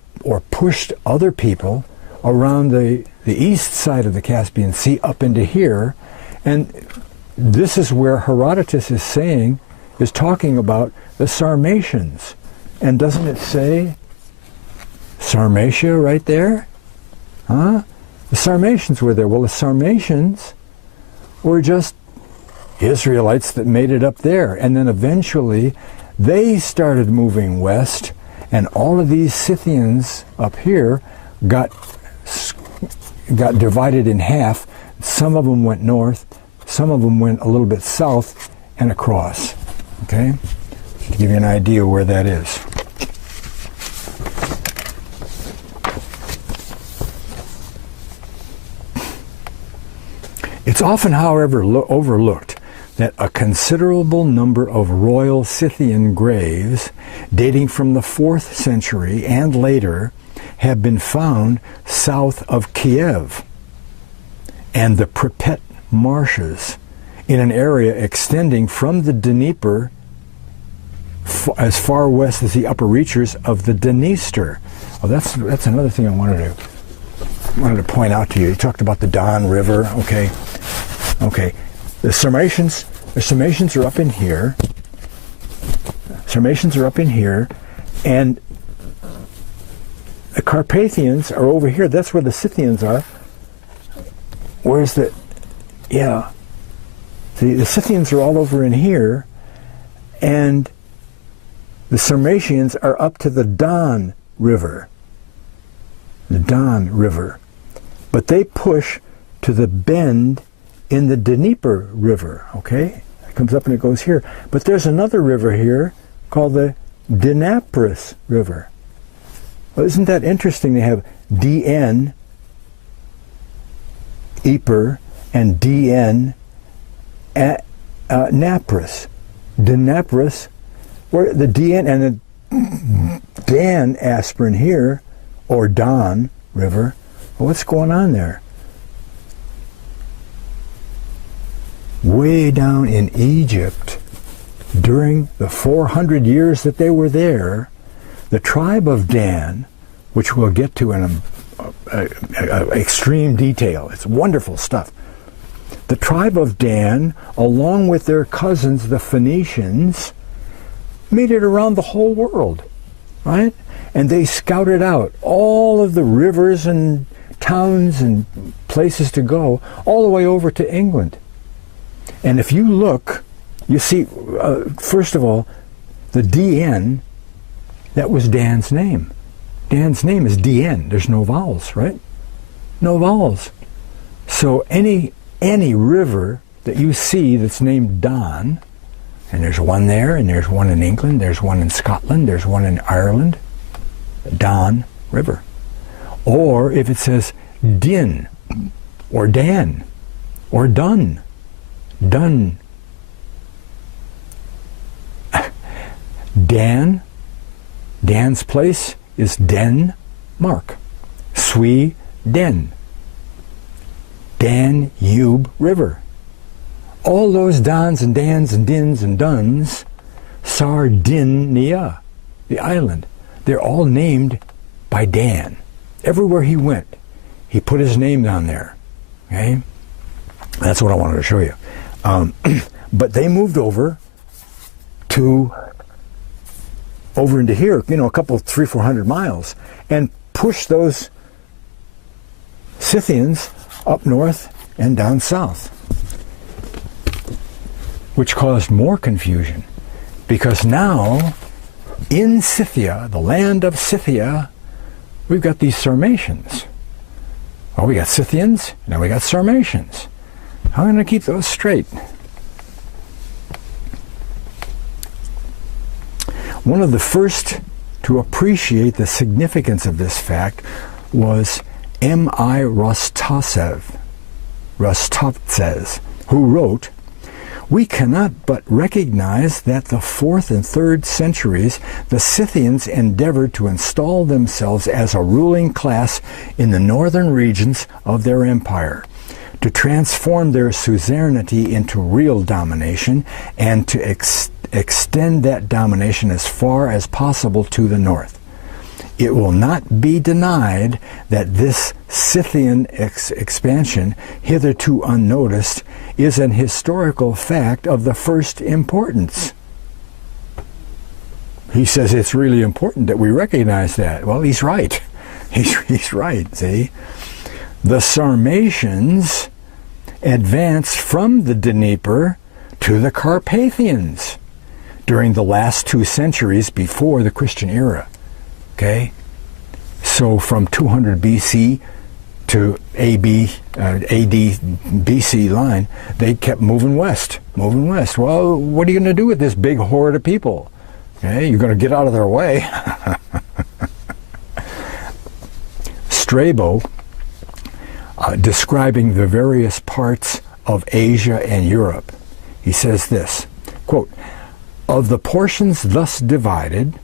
pushed other people around the east side of the Caspian Sea up into here, and this is where Herodotus is talking about the Sarmatians. And doesn't it say Sarmatia right there? Huh? The Sarmatians were there. Well, the Sarmatians were just Israelites that made it up there. And then eventually they started moving west, and all of these Scythians up here got divided in half. Some of them went north, some of them went a little bit south and across. Okay? To give you an idea where that is. It's often, however, overlooked that a considerable number of royal Scythian graves dating from the 4th century and later have been found south of Kiev and the Pripet marshes in an area extending from the Dnieper as far west as the upper reaches of the Dniester. Oh, that's another thing I wanted to point out to you. You talked about the Don River. Okay. The Sarmatians are up in here. Sarmatians are up in here, and the Carpathians are over here. That's where the Scythians are. Where's the... Yeah. The Scythians are all over in here, and the Sarmatians are up to the Don River. The Don River. But they push to the bend in the Dnieper River, okay? It comes up and it goes here. But there's another river here called the Dnapris River. Well, isn't that interesting? They have DN, Ypres, and DN, Napris. Dnapris, where the DN and the Dan aspirin here, or Don River. Well, what's going on there? Way down in Egypt, during the 400 years that they were there, the tribe of Dan, which we'll get to in extreme detail, it's wonderful stuff. The tribe of Dan, along with their cousins, the Phoenicians, made it around the whole world, right? And they scouted out all of the rivers and towns and places to go, all the way over to England. And if you look, you see, first of all, the DN, that was Dan's name. Dan's name is DN. There's no vowels, right? No vowels. So any river that you see that's named Don, and there's one there, and there's one in England, there's one in Scotland, there's one in Ireland, Don River. Or if it says Din, or Dan, or Dun, Dan's place is Denmark, Sweden, Danube River. All those Dons and Dans and Dins and Duns, Sardinia, the island, they're all named by Dan. Everywhere he went, he put his name down there. Okay? That's what I wanted to show you. But they moved over into here, a couple, 300-400 miles, and pushed those Scythians up north and down south, which caused more confusion, because now in Scythia, the land of Scythia, we've got these Sarmatians. Well, we got Scythians, now we got Sarmatians. How am I going to keep those straight? One of the first to appreciate the significance of this fact was M.I. Rostovtsev, who wrote, "We cannot but recognize that the 4th and 3rd centuries the Scythians endeavored to install themselves as a ruling class in the northern regions of their empire, to transform their suzerainty into real domination, and to extend that domination as far as possible to the north. It will not be denied that this Scythian expansion, hitherto unnoticed, is an historical fact of the first importance." He says it's really important that we recognize that. Well, he's right. He's right, see? The Sarmatians advanced from the Dnieper to the Carpathians during the last 2 centuries before the Christian era. Okay? So from 200 BC to AD BC line, they kept moving west. Well, what are you going to do with this big horde of people? Okay? You're going to get out of their way. Strabo, describing the various parts of Asia and Europe, he says this, quote, "Of the portions thus divided,"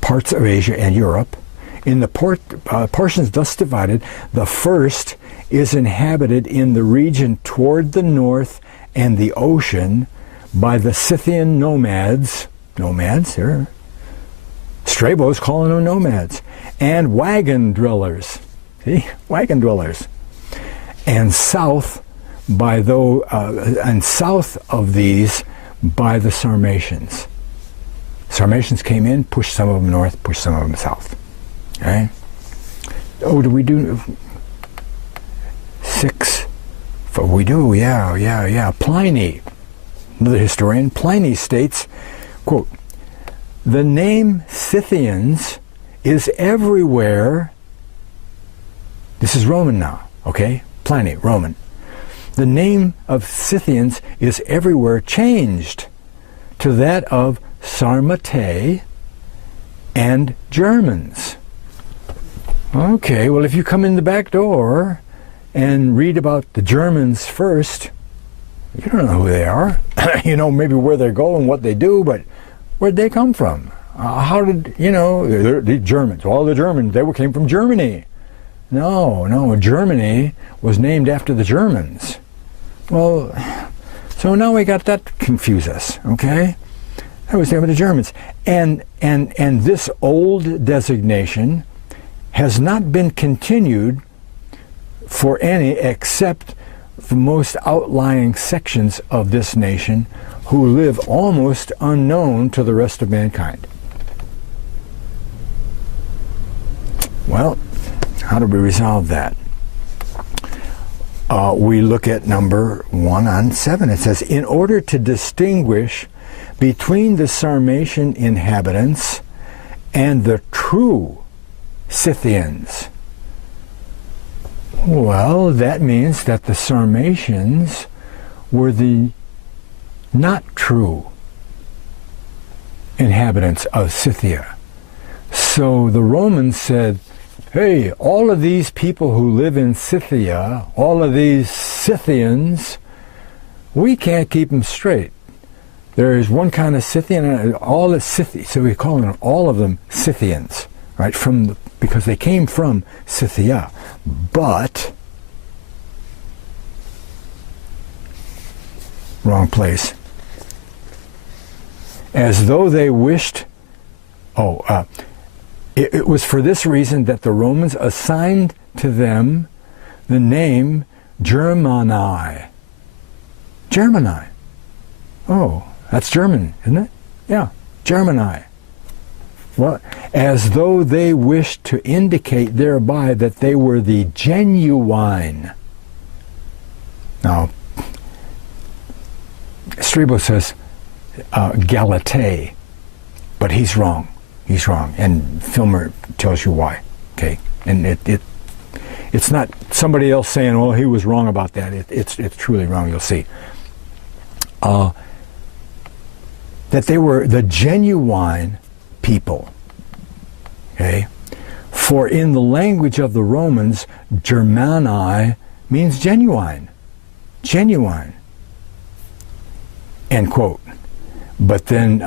parts of Asia and Europe, in the portions thus divided, the first is inhabited in the region toward the north and the ocean by the Scythian nomads here, Strabo's calling them nomads, and wagon dwellers, see, wagon dwellers, and south of these by the Sarmatians. Sarmatians came in, pushed some of them north, pushed some of them south. Okay? Oh, do we do 6? We do, yeah. Pliny, another historian, Pliny states, quote, "The name Scythians is everywhere," this is Roman now, okay? Pliny, Roman. "The name of Scythians is everywhere changed to that of Sarmatae and Germans." Okay, well, if you come in the back door and read about the Germans first, you don't know who they are. You know maybe where they're going, what they do, but Where'd they come from? How did, the Germans, all the Germans, came from Germany. No, Germany was named after the Germans. Well, so now we got that to confuse us, okay? That was named after the Germans. And this old designation has not been continued for any except the most outlying sections of this nation who live almost unknown to the rest of mankind. Well, how do we resolve that? We look at number 1 on 7. It says, in order to distinguish between the Sarmatian inhabitants and the true Scythians. Well, that means that the Sarmatians were the not true inhabitants of Scythia. So the Romans said, hey, all of these people who live in Scythia, all of these Scythians, we can't keep them straight. There is one kind of Scythian, and all the Scythians, so we call them all of them Scythians, right? Because they came from Scythia. But, wrong place. As though they wished, it was for this reason that the Romans assigned to them the name Germani. Germani. Oh, that's German, isn't it? Yeah, Germani. Well, as though they wished to indicate thereby that they were the genuine. Now, Strabo says Galatae, but he's wrong. He's wrong, and Filmer tells you why. Okay, and it's not somebody else saying, "Oh, he was wrong about that." It's truly wrong. You'll see. That they were the genuine people. Okay, for in the language of the Romans, Germani means genuine, genuine. End quote. But then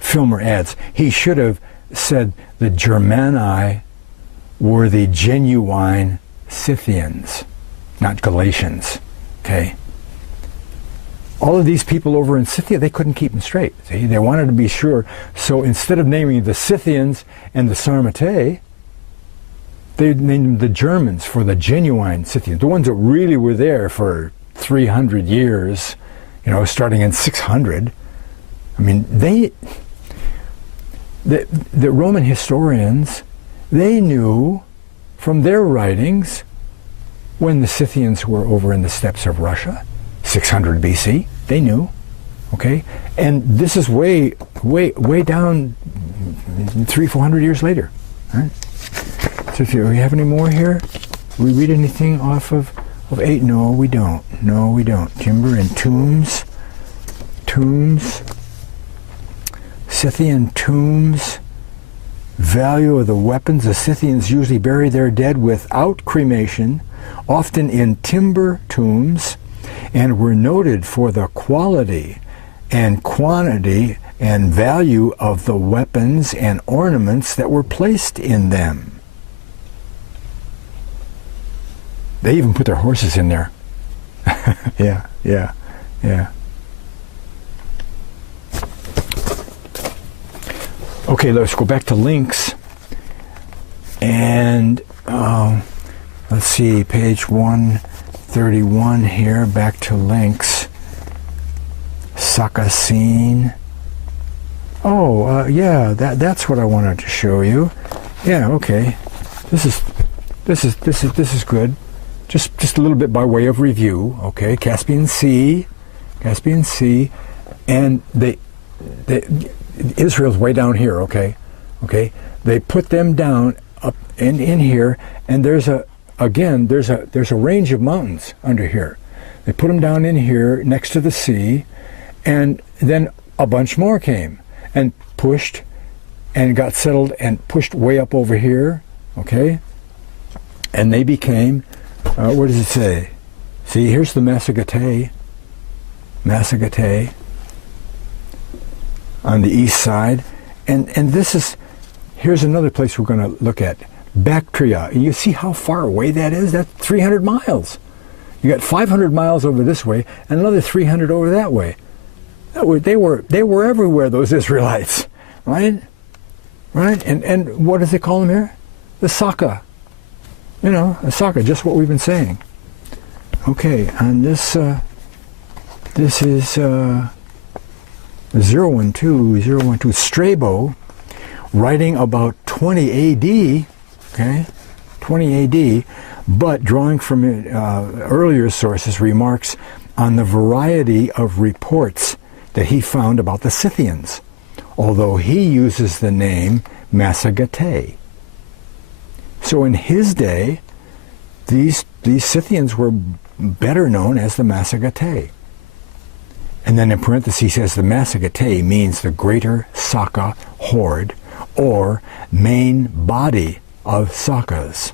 Filmer adds, he should have said the Germani were the genuine Scythians, not Galatians. Okay. All of these people over in Scythia, they couldn't keep them straight. See, they wanted to be sure. So instead of naming the Scythians and the Sarmatae, they named the Germans for the genuine Scythians, the ones that really were there for 300 years, starting in 600. I mean, the Roman historians, they knew from their writings when the Scythians were over in the steppes of Russia, 600 BC. They knew, okay? And this is way down 300-400 years later. Right? So do we have any more here? Do we read anything off of 8? No, we don't. No, we don't. Timber and tombs. Scythian tombs. Value of the weapons. The Scythians usually bury their dead without cremation, often in timber tombs, and were noted for the quality and quantity and value of the weapons and ornaments that were placed in them. They even put their horses in there. Yeah. Okay, let's go back to links. And let's see, page 131 here, back to links. Sakasine. Oh, yeah, that's what I wanted to show you. Yeah, okay. This is good. Just a little bit by way of review. Okay, Caspian Sea, and Israel's way down here. Okay, they put them down up in here, and there's a range of mountains under here. They put them down in here next to the sea, and then a bunch more came and pushed and got settled and pushed way up over here. Okay, and they became. What does it say? See, here's the Massagetae. on the east side. And here's another place we're going to look at, Bactria. And you see how far away that is? That's 300 miles. You got 500 miles over this way and another 300 over that way. They were everywhere, those Israelites, right? Right? And what does they call them here? The Saka. You know, the Saka, just what we've been saying. Okay, and this is 012, Strabo, writing about 20 AD, okay, 20 AD, but drawing from earlier sources, remarks on the variety of reports that he found about the Scythians, although he uses the name Massagetae. So in his day, these Scythians were better known as the Massagetae. And then in parentheses he says the Massagetae means the greater Saka horde, or main body of Sakas.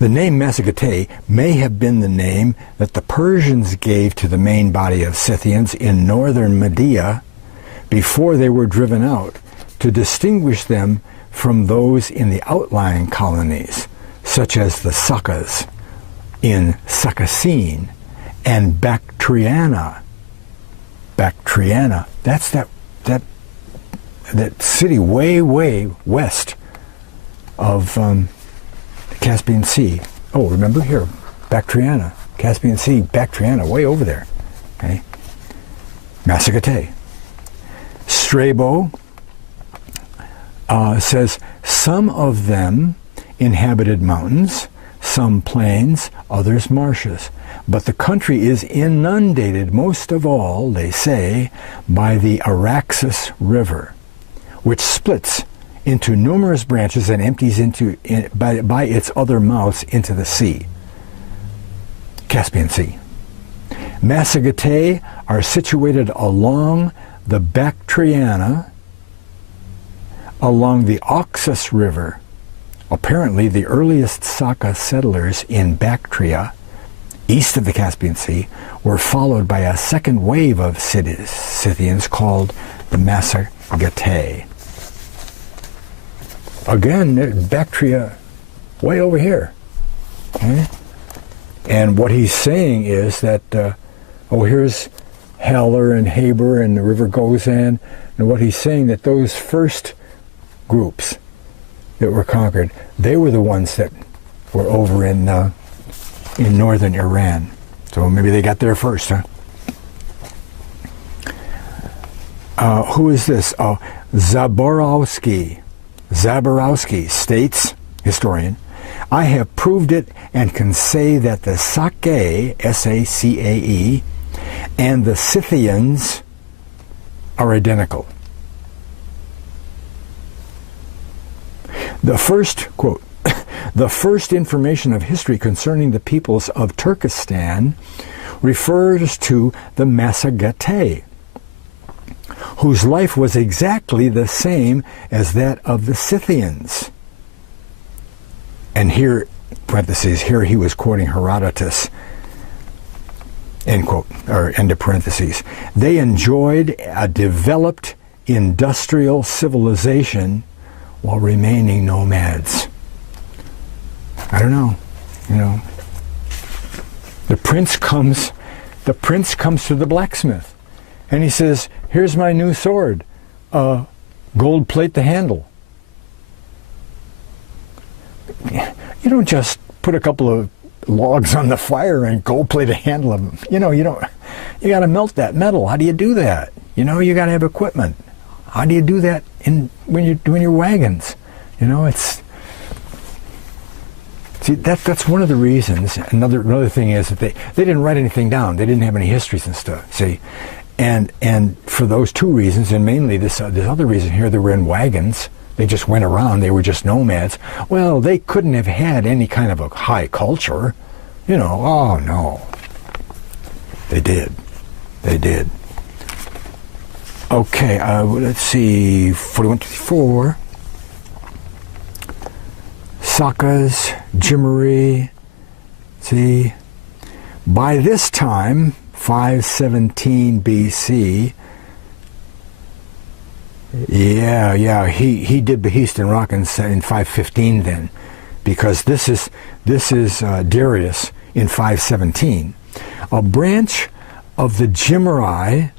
The name Massagetae may have been the name that the Persians gave to the main body of Scythians in northern Media before they were driven out, to distinguish them from those in the outlying colonies, such as the Sakas in Sakacene and Bactriana. Bactriana, that's that city way west of the Caspian Sea. Oh, remember here, Bactriana, Caspian Sea, Bactriana, way over there. Okay, Massagetae. Strabo says some of them inhabited mountains, some plains, others marshes. But the country is inundated, most of all, they say, by the Araxes River, which splits into numerous branches and empties by its other mouths into the sea, Caspian Sea. Massagetae are situated along the Bactriana, along the Oxus River. Apparently, the earliest Saka settlers in Bactria, east of the Caspian Sea, were followed by a second wave of Scythians called the Massagetae. Again, Bactria, way over here. Okay? And what he's saying is that, here's Haller and Haber and the River Gozan, and what he's saying that those first groups that were conquered, they were the ones that were over in northern Iran. So maybe they got there first, huh? Who is this? Zaborowski states, historian, I have proved it and can say that the Sakae, S-A-C-A-E, and the Scythians are identical. The first, quote, the first information of history concerning the peoples of Turkestan refers to the Massagetae, whose life was exactly the same as that of the Scythians. And here, parentheses, here he was quoting Herodotus, end quote, or end of parentheses. They enjoyed a developed industrial civilization while remaining nomads. I don't know, the prince comes to the blacksmith and he says, here's my new sword, gold plate the handle. You don't just put a couple of logs on the fire and gold plate a handle of them. You got to melt that metal. How do you do that? You got to have equipment. How do you do that when you're doing your wagons? That's one of the reasons. Another thing is that they didn't write anything down. They didn't have any histories and stuff. See, and for those two reasons, and mainly this other reason here, they were in wagons. They just went around. They were just nomads. Well, they couldn't have had any kind of a high culture. Oh no. They did. Okay, let's see, 41-54. Sakas, Jimmery, see. By this time, 517 BC, Yeah. He did Behist and Rock in 515 then, because this is Darius in 517. A branch of the Jimri,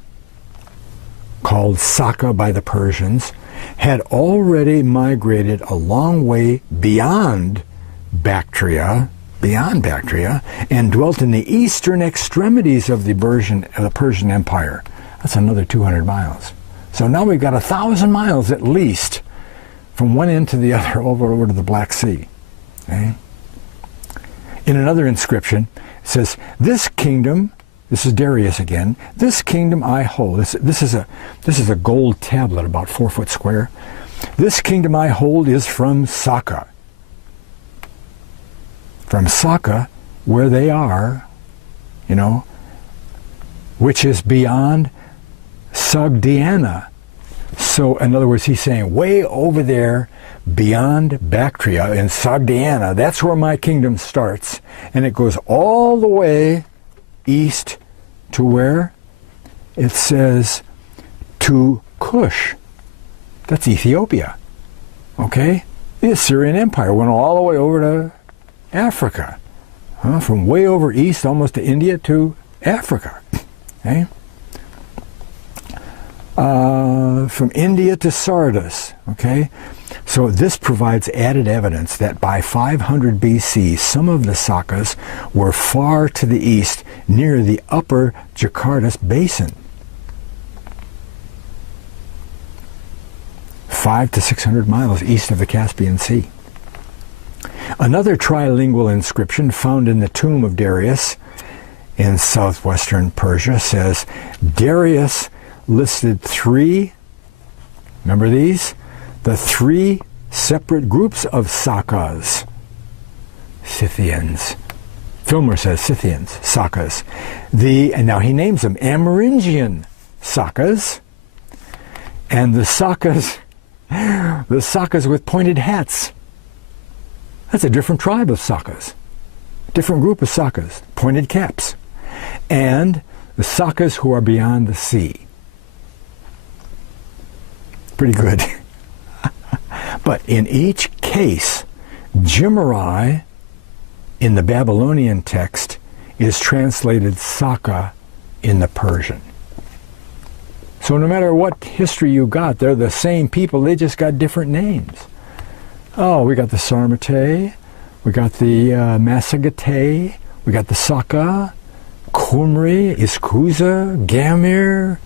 called Saka by the Persians, had already migrated a long way beyond Bactria, and dwelt in the eastern extremities of the Persian Empire. That's another 200 miles. So now we've got 1,000 miles at least from one end to the other over to the Black Sea. Okay? In another inscription, it says, "This kingdom," this is Darius again, "this kingdom I hold." This is a gold tablet about 4 foot square. "This kingdom I hold is from Saka." From Saka, where they are, which is beyond Sogdiana. So, in other words, he's saying, way over there, beyond Bactria in Sogdiana, that's where my kingdom starts. And it goes all the way east to where? It says, to Cush. That's Ethiopia. Okay? The Assyrian Empire went all the way over to Africa. From way over east, almost to India, to Africa. Okay? From India to Sardis. Okay? So this provides added evidence that by 500 BC, some of the Sakas were far to the east, near the upper Jakartas Basin. 500 to 600 miles east of the Caspian Sea. Another trilingual inscription found in the tomb of Darius in southwestern Persia says, Darius listed three, remember these? The three separate groups of Sakas. Scythians. Filmer says Scythians, Sakas. And now he names them Amerindian Sakas, and the Sakas with pointed hats. That's a different tribe of Sakas. Different group of Sakas, pointed caps. And the Sakas who are beyond the sea. Pretty good. But in each case, Jimri in the Babylonian text is translated Saka in the Persian. So no matter what history you got, they're the same people, they just got different names. Oh, we got the Sarmate, we got the Masagate, we got the Saka, Qumri, Iskuza, Gamir,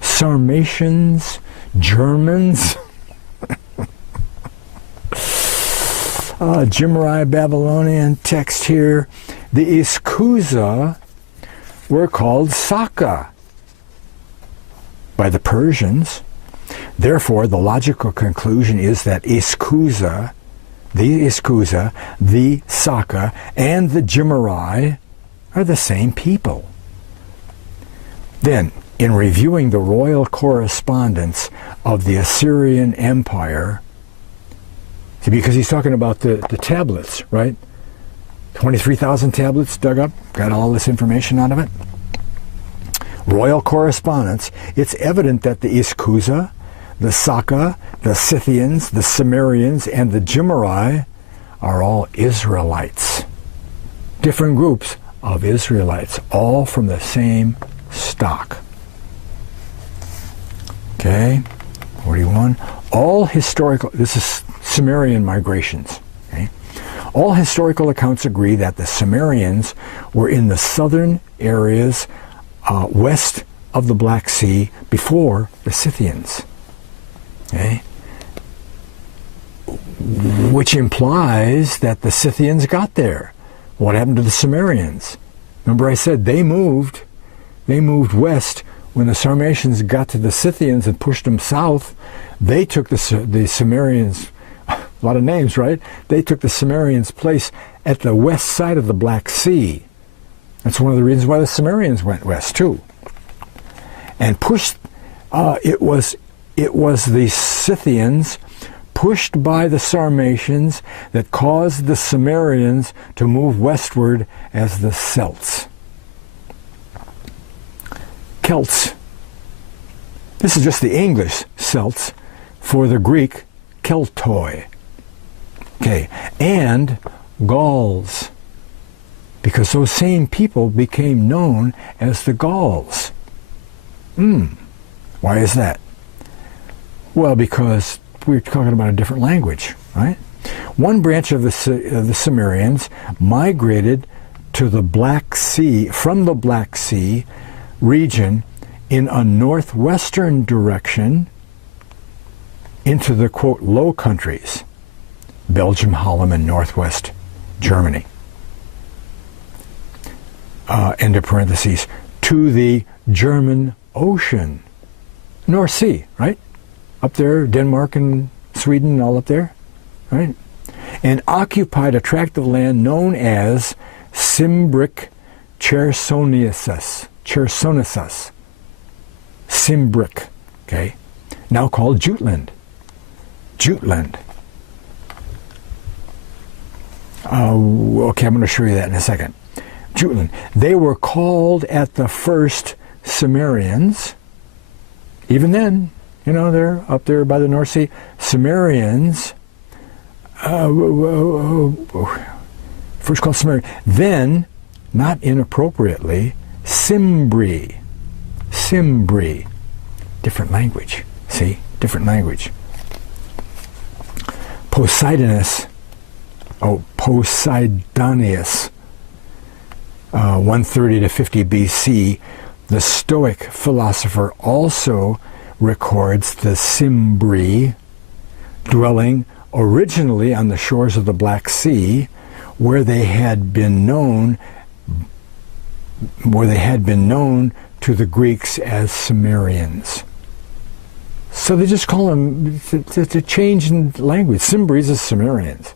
Sarmatians, Germans, Jimri Babylonian text here. The Iskuza were called Saka by the Persians. Therefore, the logical conclusion is that the Iskuza, the Saka, and the Jimri are the same people. Then, in reviewing the royal correspondence of the Assyrian Empire, see, because he's talking about the tablets, right? 23,000 tablets dug up, got all this information out of it. Royal correspondence, it's evident that the Iskuza, the Saka, the Scythians, the Cimmerians, and the Jimri are all Israelites. Different groups of Israelites, all from the same stock. Okay, 41. All historical, this is Cimmerian migrations. Okay? All historical accounts agree that the Cimmerians were in the southern areas west of the Black Sea before the Scythians. Okay? Which implies that the Scythians got there. What happened to the Cimmerians? Remember I said they moved west. When the Sarmatians got to the Scythians and pushed them south, they took the Cimmerians, a lot of names, right? They took the Cimmerians' place at the west side of the Black Sea. That's one of the reasons why the Cimmerians went west too. And pushed, it was the Scythians pushed by the Sarmatians that caused the Cimmerians to move westward as the Celts. Celts. This is just the English Celts for the Greek Keltoi. Okay, and Gauls, because those same people became known as the Gauls. Why is that? Well, because we're talking about a different language, right? One branch of the Cimmerians migrated to the Black Sea, from the Black Sea region in a northwestern direction into the, quote, Low Countries, Belgium, Holland, and northwest Germany. End of parentheses, to the German Ocean, North Sea, right? Up there, Denmark and Sweden, all up there, right? And occupied a tract of land known as Cimbric Chersonnesus. Cimbric, okay? Now called Jutland. Jutland. Okay, I'm going to show you that in a second. Jutland. They were called at the first Cimmerians. Even then, you know, they're up there by the North Sea. Cimmerians, first called Cimmerian. Then, not inappropriately, Cimbri. Cimbri. Different language. See? Different language. Poseidonius, 130 to 50 BC, the Stoic philosopher also records the Cimbri dwelling originally on the shores of the Black Sea, where they had been known to the Greeks as Cimmerians. So they just call them, it's a change in language. Cimbris is Cimmerians.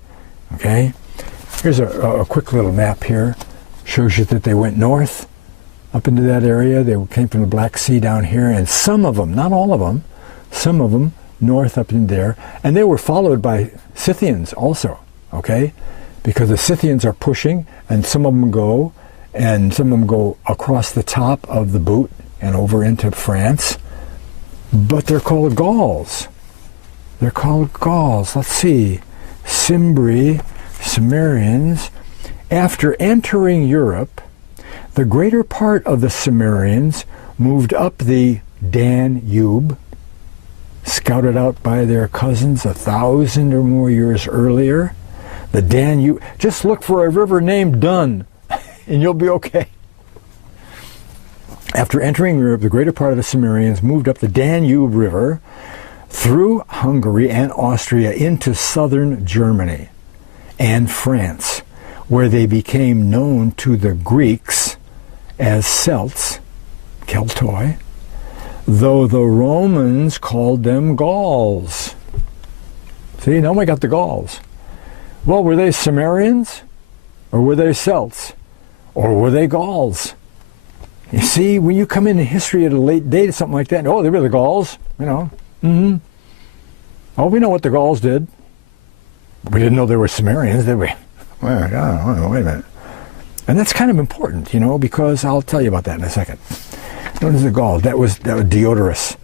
Okay? Here's a quick little map here. Shows you that they went north up into that area. They came from the Black Sea down here, and some of them, not all of them, some of them north up in there. And they were followed by Scythians also, okay? Because the Scythians are pushing, and some of them go across the top of the boot and over into France. But they're called Gauls. They're called Gauls. Let's see. Cimbri, Cimmerians. After entering Europe, the greater part of the Cimmerians moved up the Danube, scouted out by their cousins 1,000 or more years earlier. The Danube. Just look for a river named Dun, and you'll be okay. After entering Europe, the greater part of the Cimmerians moved up the Danube River through Hungary and Austria into southern Germany and France, where they became known to the Greeks as Celts, Keltoi, though the Romans called them Gauls. See, now we got the Gauls. Well, were they Cimmerians? Or were they Celts? Or were they Gauls? You see, when you come into history at a late date or something like that, oh, they were the Gauls, you know. Oh, we know what the Gauls did. We didn't know they were Cimmerians, did we? Well, wait a minute. And that's kind of important, you know, because I'll tell you about that in a second. Known as the Gauls, that was Diodorus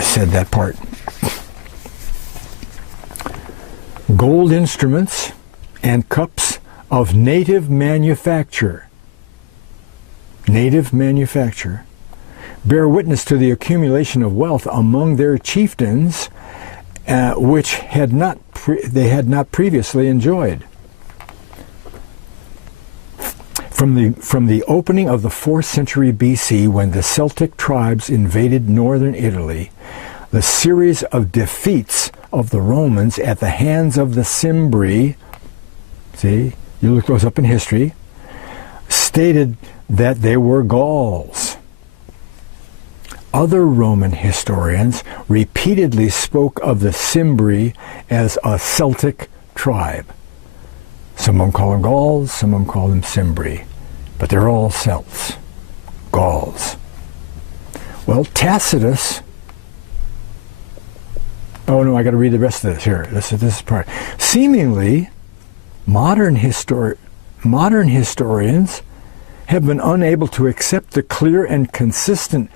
said that part. Gold instruments and cups of native manufacture bear witness to the accumulation of wealth among their chieftains, which they had not previously enjoyed. From the opening of the 4th century BC, when the Celtic tribes invaded northern Italy, the series of defeats of the Romans at the hands of the Cimbri, see, you look those up in history, stated that they were Gauls. Other Roman historians repeatedly spoke of the Cimbri as a Celtic tribe. Some of them call them Gauls, some of them call them Cimbri, but they're all Celts, Gauls. Well, Tacitus, oh no, I got to read the rest of this here. This is part. Seemingly, modern historians have been unable to accept the clear and consistent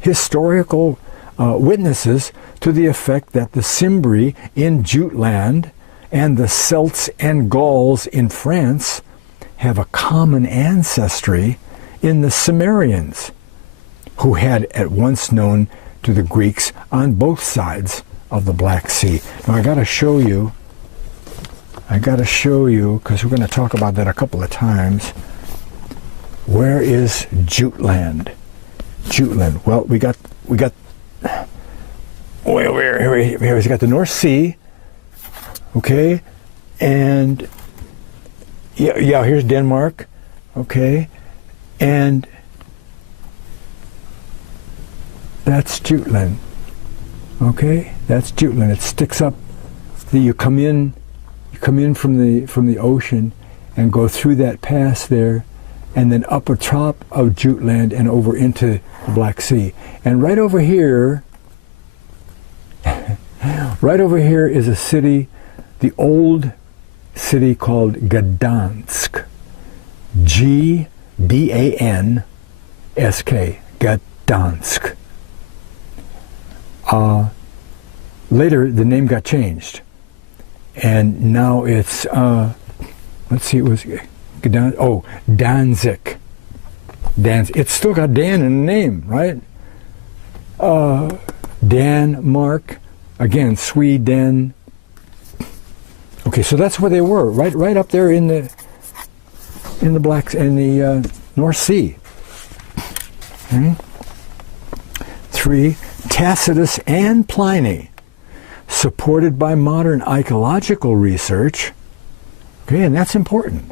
historical witnesses to the effect that the Cimbri in Jutland and the Celts and Gauls in France have a common ancestry in the Cimmerians, who had at once known to the Greeks on both sides of the Black Sea. Now I got to show you, because we're going to talk about that a couple of times. Where is Jutland? Jutland. Well, we got way over here. Here we got the North Sea. Okay, and yeah, here's Denmark. Okay, and that's Jutland. Okay, that's Jutland. It sticks up. You come in from the ocean, and go through that pass there, and then up atop of Jutland and over into the Black Sea. And right over here is a city, the old city called Gdansk. Gdansk. Gdansk. Later, the name got changed, and now it's let's see, it was Danzig. It's still got Dan in the name, right? Denmark, again, Sweden. Okay, so that's where they were, right up there in the North Sea. 3, Tacitus and Pliny, supported by modern archaeological research. Okay, and that's important.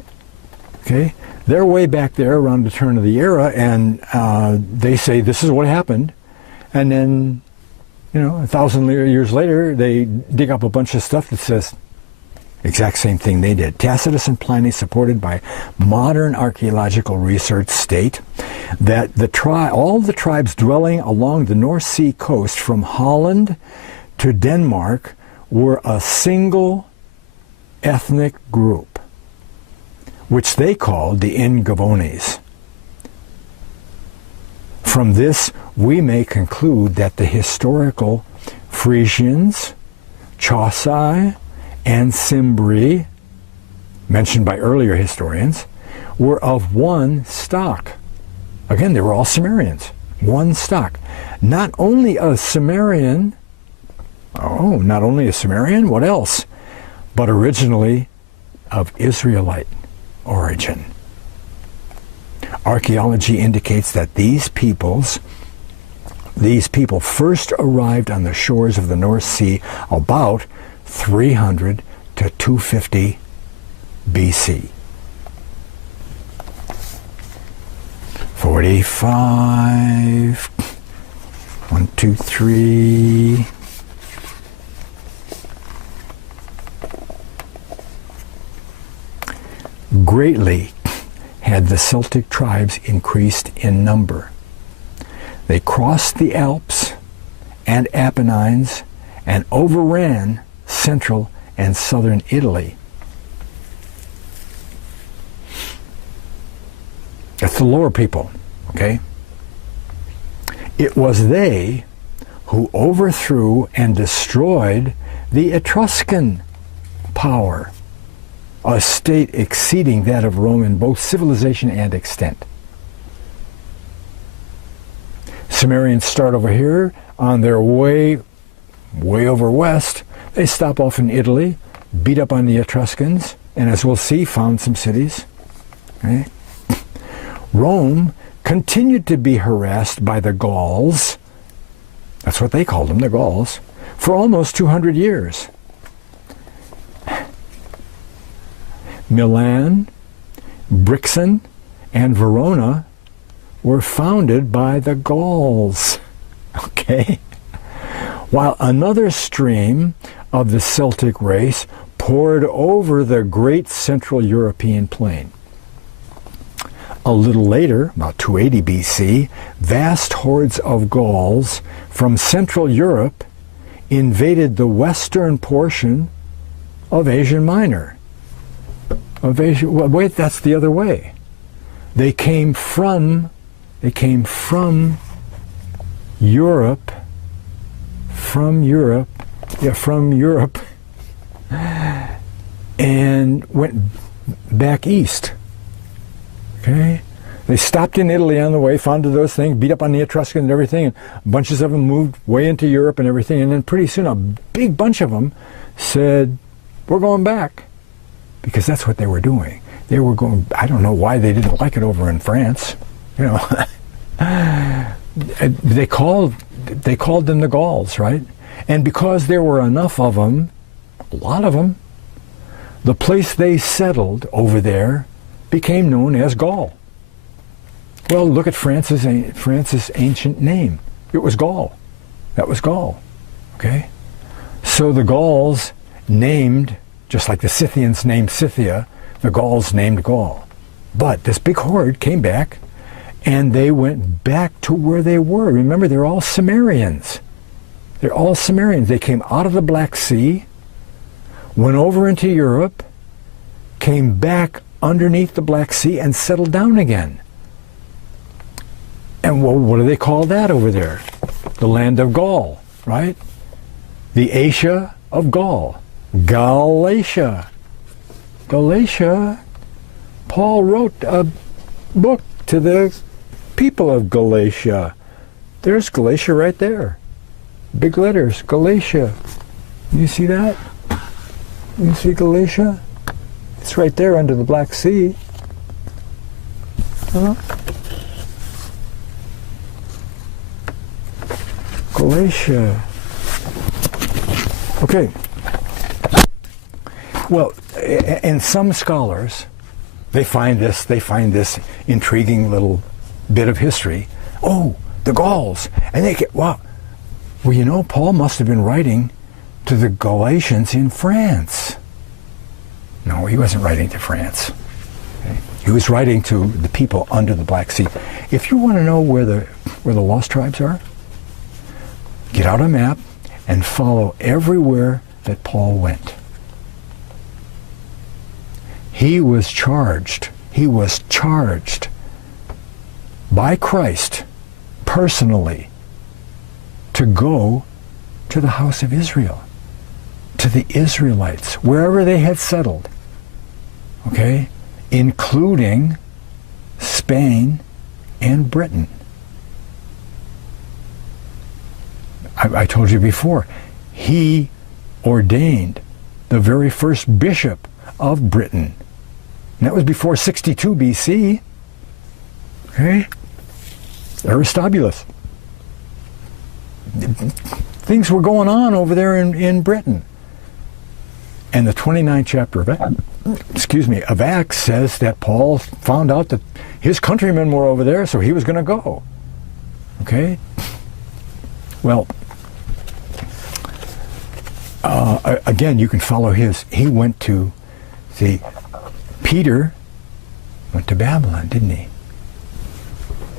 Okay, they're way back there around the turn of the era, and they say this is what happened, and then, 1,000 years later, they dig up a bunch of stuff that says exact same thing they did. Tacitus and Pliny, supported by modern archaeological research, state that all the tribes dwelling along the North Sea coast from Holland to Denmark were a single ethnic group, which they called the Ingavones. From this, we may conclude that the historical Frisians, Chauci, and Cimbri, mentioned by earlier historians, were of one stock. Again, they were all Cimmerians. One stock. Not only a Cimmerian, what else? But originally of Israelite origin. Archaeology indicates that these people first arrived on the shores of the North Sea about 300 to 250 BC. 45. 1, 2, 3. Greatly had the Celtic tribes increased in number. They crossed the Alps and Apennines and overran central and southern Italy. That's the lower people, okay? It was they who overthrew and destroyed the Etruscan power, a state exceeding that of Rome in both civilization and extent. Cimmerians start over here on their way over west. They stop off in Italy, beat up on the Etruscans, and as we'll see, found some cities. Okay? Rome continued to be harassed by the Gauls, that's what they called them, the Gauls, for almost 200 years. Milan, Brixen, and Verona were founded by the Gauls, okay? While another stream of the Celtic race poured over the great Central European plain. A little later, about 280 BC, vast hordes of Gauls from Central Europe invaded the western portion of Asia Minor. Wait, that's the other way. They came from Europe, and went back east. Okay? They stopped in Italy on the way, found those things, beat up on the Etruscans and everything, and bunches of them moved way into Europe and everything, and then pretty soon a big bunch of them said, we're going back. Because that's what they were doing. They were going, I don't know why they didn't like it over in France. You know, they called them the Gauls, right? And because there were enough of them, a lot of them, the place they settled over there became known as Gaul. Well, look at France's ancient name. It was Gaul. That was Gaul. Okay? So the Gauls named, just like the Scythians named Scythia, the Gauls named Gaul. But this big horde came back, and they went back to where they were. Remember, they're all Sumerians. They're all Sumerians. They came out of the Black Sea, went over into Europe, came back underneath the Black Sea, and settled down again. And well, what do they call that over there? The land of Gaul, right? The Asia of Gaul. Galatia. Galatia. Paul wrote a book to the people of Galatia. There's Galatia right there. Big letters, Galatia. You see that? You see Galatia? It's right there under the Black Sea. Huh? Galatia. Okay. Well, and some scholars, they find this intriguing little bit of history. Oh, the Gauls. And they get, wow. Well, you know, Paul must have been writing to the Galatians in France. No, he wasn't writing to France. Okay? He was writing to the people under the Black Sea. If you want to know where the lost tribes are, get out a map and follow everywhere that Paul went. He was charged by Christ personally to go to the house of Israel, to the Israelites, wherever they had settled, okay, including Spain and Britain. I told you before, he ordained the very first bishop of Britain. And that was before 62 BC. Okay? Aristobulus. Things were going on over there in Britain. And the 29th chapter of Acts says that Paul found out that his countrymen were over there, so he was going to go. Okay? Well, again, you can follow his. He went to, Peter went to Babylon, didn't he?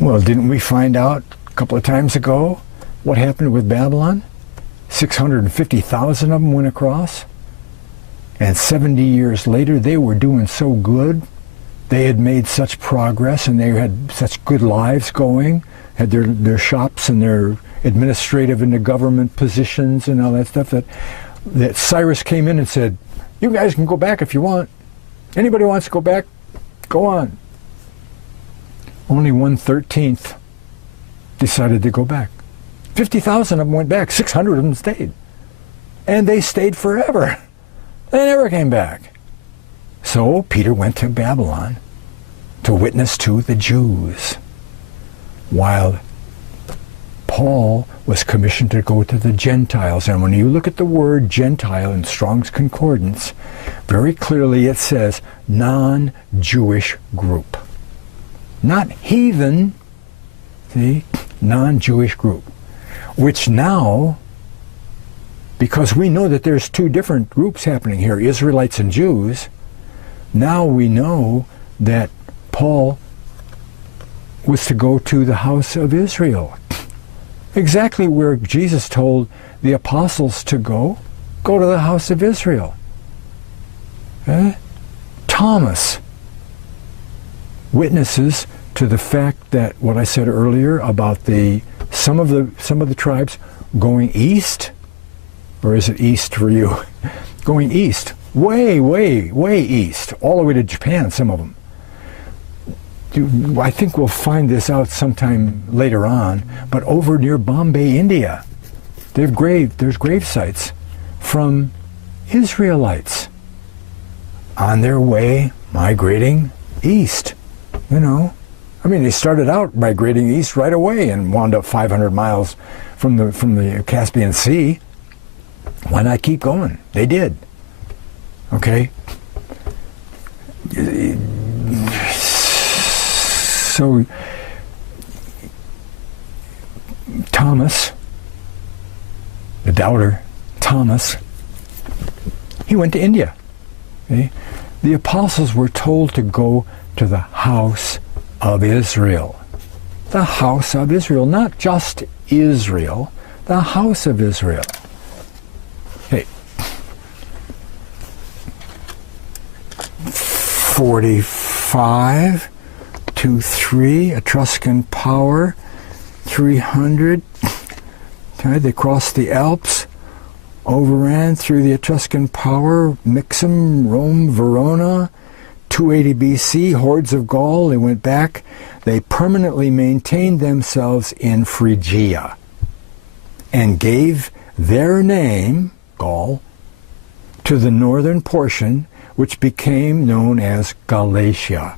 Well, didn't we find out a couple of times ago what happened with Babylon? 650,000 of them went across. And 70 years later, they were doing so good. They had made such progress, and they had such good lives going, had their shops and their administrative and the government positions and all that stuff, that Cyrus came in and said, you guys can go back if you want. Anybody wants to go back, go on. Only 1/13 decided to go back. 50,000 of them went back. 600 of them stayed. And they stayed forever. They never came back. So Peter went to Babylon to witness to the Jews, while Paul was commissioned to go to the Gentiles. And when you look at the word Gentile in Strong's Concordance, very clearly it says non-Jewish group. Not heathen, see, non-Jewish group. Which now, because we know that there's two different groups happening here, Israelites and Jews, now we know that Paul was to go to the house of Israel. Exactly where Jesus told the apostles to go to the house of Israel. Thomas witnesses to the fact that what I said earlier about some of the tribes going east, or is it east for you? Going east, way east, all the way to Japan, some of them. I think we'll find this out sometime later on, but over near Bombay, India, there's grave sites from Israelites on their way migrating east. You know, I mean, they started out migrating east right away and wound up 500 miles from the Caspian Sea. Why not keep going? They did. Okay. So Thomas, the doubter, Thomas, he went to India. Okay? The apostles were told to go to the house of Israel. The house of Israel, not just Israel, the house of Israel. Okay. 45 to 3, Etruscan power, 300. Okay, they crossed the Alps, overran through the Etruscan power, Mixum, Rome, Verona, 280 BC, hordes of Gaul, they went back. They permanently maintained themselves in Phrygia and gave their name, Gaul, to the northern portion, which became known as Galatia.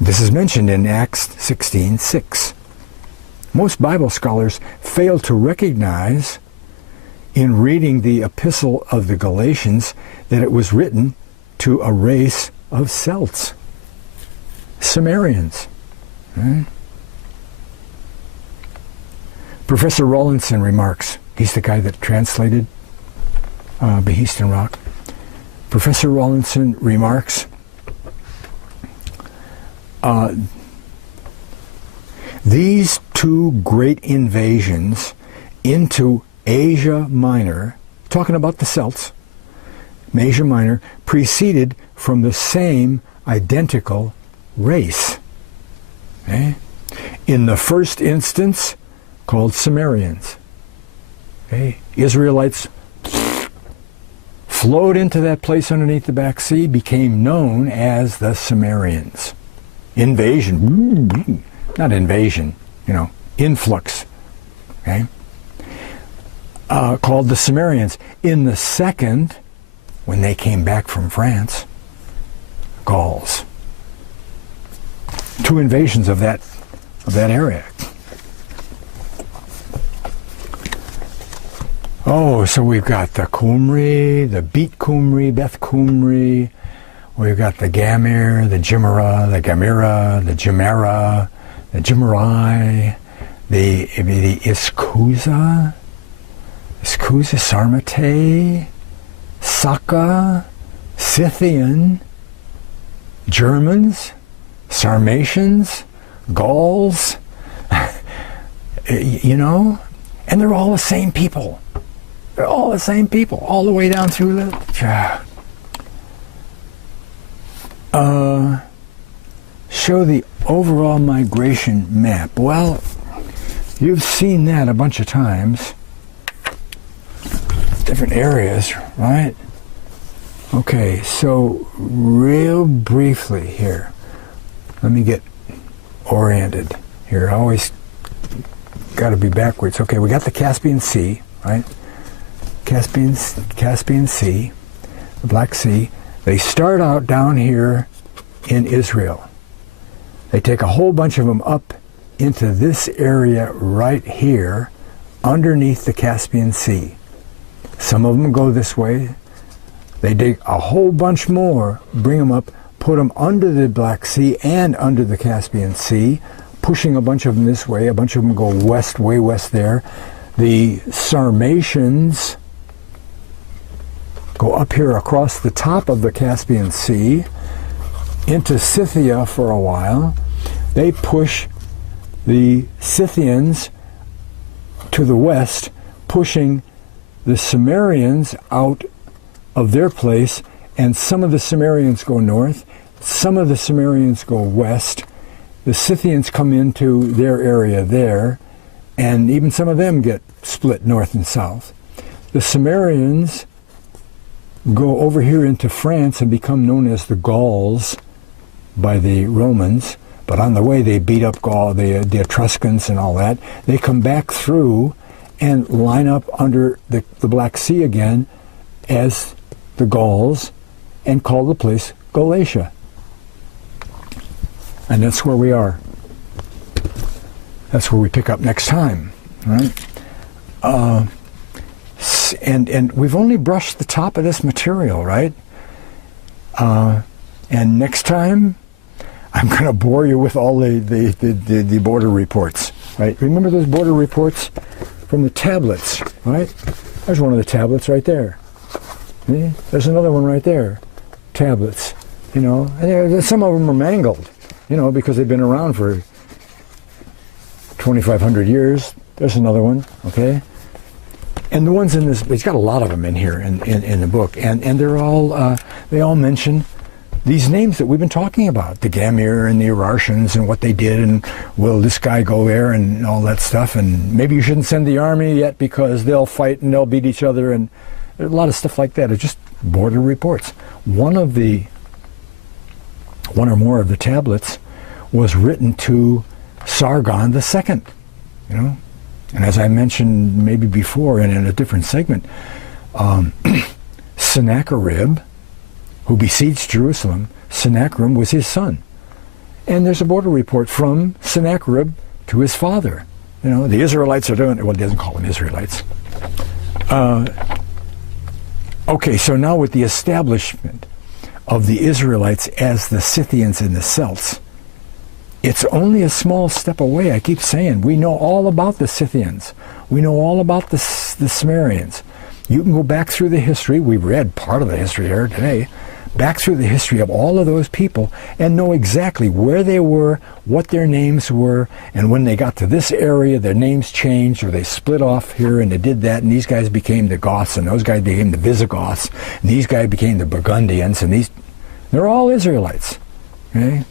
This is mentioned in Acts 16:6. Most Bible scholars fail to recognize in reading the epistle of the Galatians that it was written to a race of Celts, Sumerians. Right? Professor Rawlinson remarks, he's the guy that translated Behistun Rock. Professor Rawlinson remarks, these two great invasions into Asia Minor, talking about the Celts, Asia Minor, proceeded from the same identical race. Okay? In the first instance, called Sumerians. Okay? Israelites flowed into that place underneath the Black Sea, became known as the Sumerians. Invasion. Not invasion, influx. Okay? Called the Sumerians. In the second, when they came back from France, Gauls. Two invasions of that area. Oh, so we've got the Qumri, the Beet Qumri, Beth Qumri. We've got the Gamir, the Jimera, the Gamira, the Jimera, the Jimerai, the Iskuza, Sarmate, Saka, Scythian, Germans, Sarmatians, Gauls, and they're all the same people. They're all the same people, all the way down through the... Show the overall migration map. Well, you've seen that a bunch of times. Different areas, right? Okay, so real briefly here. Let me get oriented here. I always got to be backwards. Okay, we got the Caspian Sea, right? Caspian Sea, the Black Sea. They start out down here in Israel. They take a whole bunch of them up into this area right here underneath the Caspian Sea. Some of them go this way. They dig a whole bunch more, bring them up, put them under the Black Sea and under the Caspian Sea, pushing a bunch of them this way. A bunch of them go west, way west there. The Sarmatians go up here across the top of the Caspian Sea into Scythia for a while. They push the Scythians to the west, pushing the Sumerians out of their place, and some of the Sumerians go north, some of the Sumerians go west. The Scythians come into their area there, and even some of them get split north and south. The Sumerians go over here into France and become known as the Gauls by the Romans, but on the way they beat up Gaul, the Etruscans and all that. They come back through and line up under the Black Sea again as the Gauls and call the place Galatia. And that's where we are. That's where we pick up next time, right? And we've only brushed the top of this material, right? And next time, I'm going to bore you with all the border reports, right? Remember those border reports from the tablets, right? There's one of the tablets right there. See? There's another one right there. Tablets, you know. And some of them are mangled, you know, because they've been around for 2,500 years. There's another one, okay? And the ones in this, he's got a lot of them in here in the book, and they're all, they all mention these names that we've been talking about, the Gamir and the Urartians and what they did, and will this guy go there and all that stuff, and maybe you shouldn't send the army yet because they'll fight and they'll beat each other, and a lot of stuff like that. It's just border reports. One or more of the tablets was written to Sargon II, you know. And as I mentioned maybe before and in a different segment, Sennacherib, who besieged Jerusalem, Sennacherib was his son. And there's a border report from Sennacherib to his father. You know, the Israelites are doing, well, he doesn't call them Israelites. Okay, so now with the establishment of the Israelites as the Scythians and the Celts, it's only a small step away. I keep saying, we know all about the Scythians. We know all about the Sumerians. You can go back through the history. We've read part of the history here today. Back through the history of all of those people and know exactly where they were, what their names were, and when they got to this area, their names changed, or they split off here and they did that, and these guys became the Goths, and those guys became the Visigoths, and these guys became the Burgundians, and they're all Israelites. Okay?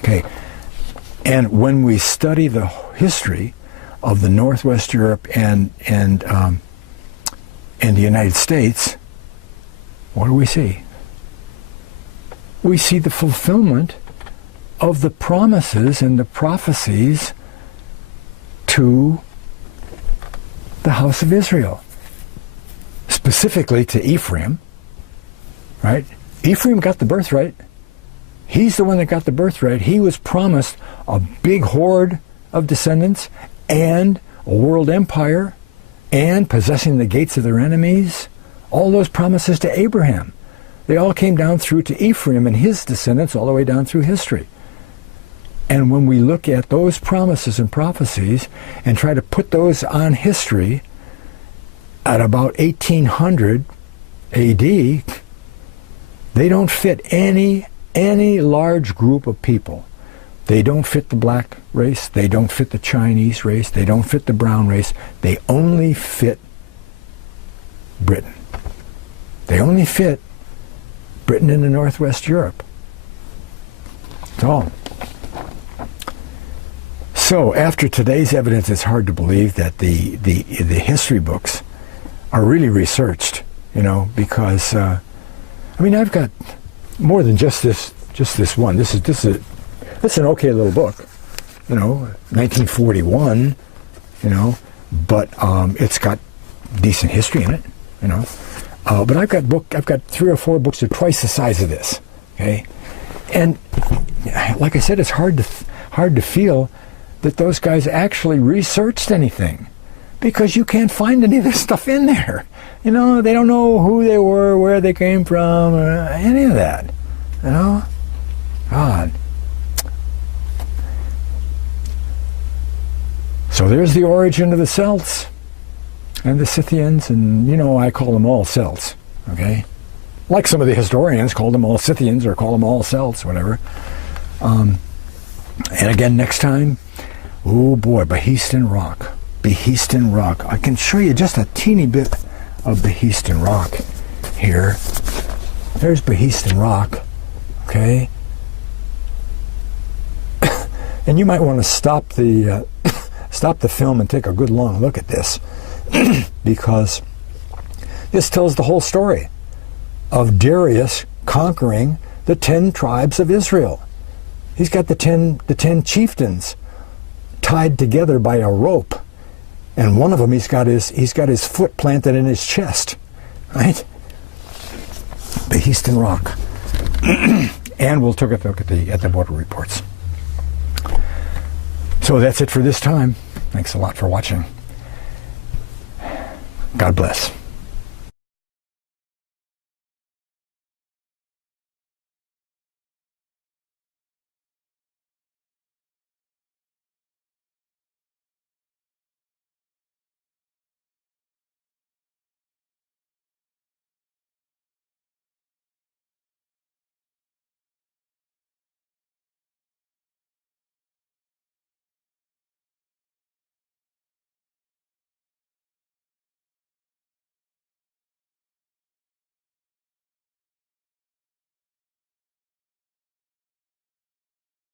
Okay, and when we study the history of the Northwest Europe and the United States, what do we see? We see the fulfillment of the promises and the prophecies to the house of Israel, specifically to Ephraim, right? Ephraim got the birthright. He's the one that got the birthright. He was promised a big horde of descendants and a world empire and possessing the gates of their enemies. All those promises to Abraham. They all came down through to Ephraim and his descendants all the way down through history. And when we look at those promises and prophecies and try to put those on history at about 1800 AD, they don't fit any large group of people. They don't fit the black race. They don't fit the Chinese race. They don't fit the brown race. They only fit Britain. They only fit Britain and the Northwest Europe. That's all. So after today's evidence, it's hard to believe that the history books are really researched, you know, because I mean, I've got more than just this one. This is an okay little book, you know, 1941, you know, but it's got decent history in it, you know. But I've got 3 or 4 books that are twice the size of this, okay? And like I said, it's hard to feel that those guys actually researched anything, because you can't find any of this stuff in there. You know, they don't know who they were, where they came from, or any of that. You know? God. So there's the origin of the Celts and the Scythians, and, you know, I call them all Celts, okay? Like some of the historians call them all Scythians or call them all Celts, whatever. And again, next time, oh boy, Behistun Rock. Behistun Rock. I can show you just a teeny bit of Behistun Rock here. There's Behistun Rock, Okay? And you might want to stop the film and take a good long look at this, because this tells the whole story of Darius conquering the 10 tribes of Israel. He's got the 10 chieftains tied together by a rope, and one of them he's got his foot planted in his chest, right? The Eastern Rock. And we'll take a look at the border reports. So that's it for this time. Thanks a lot for watching. God bless.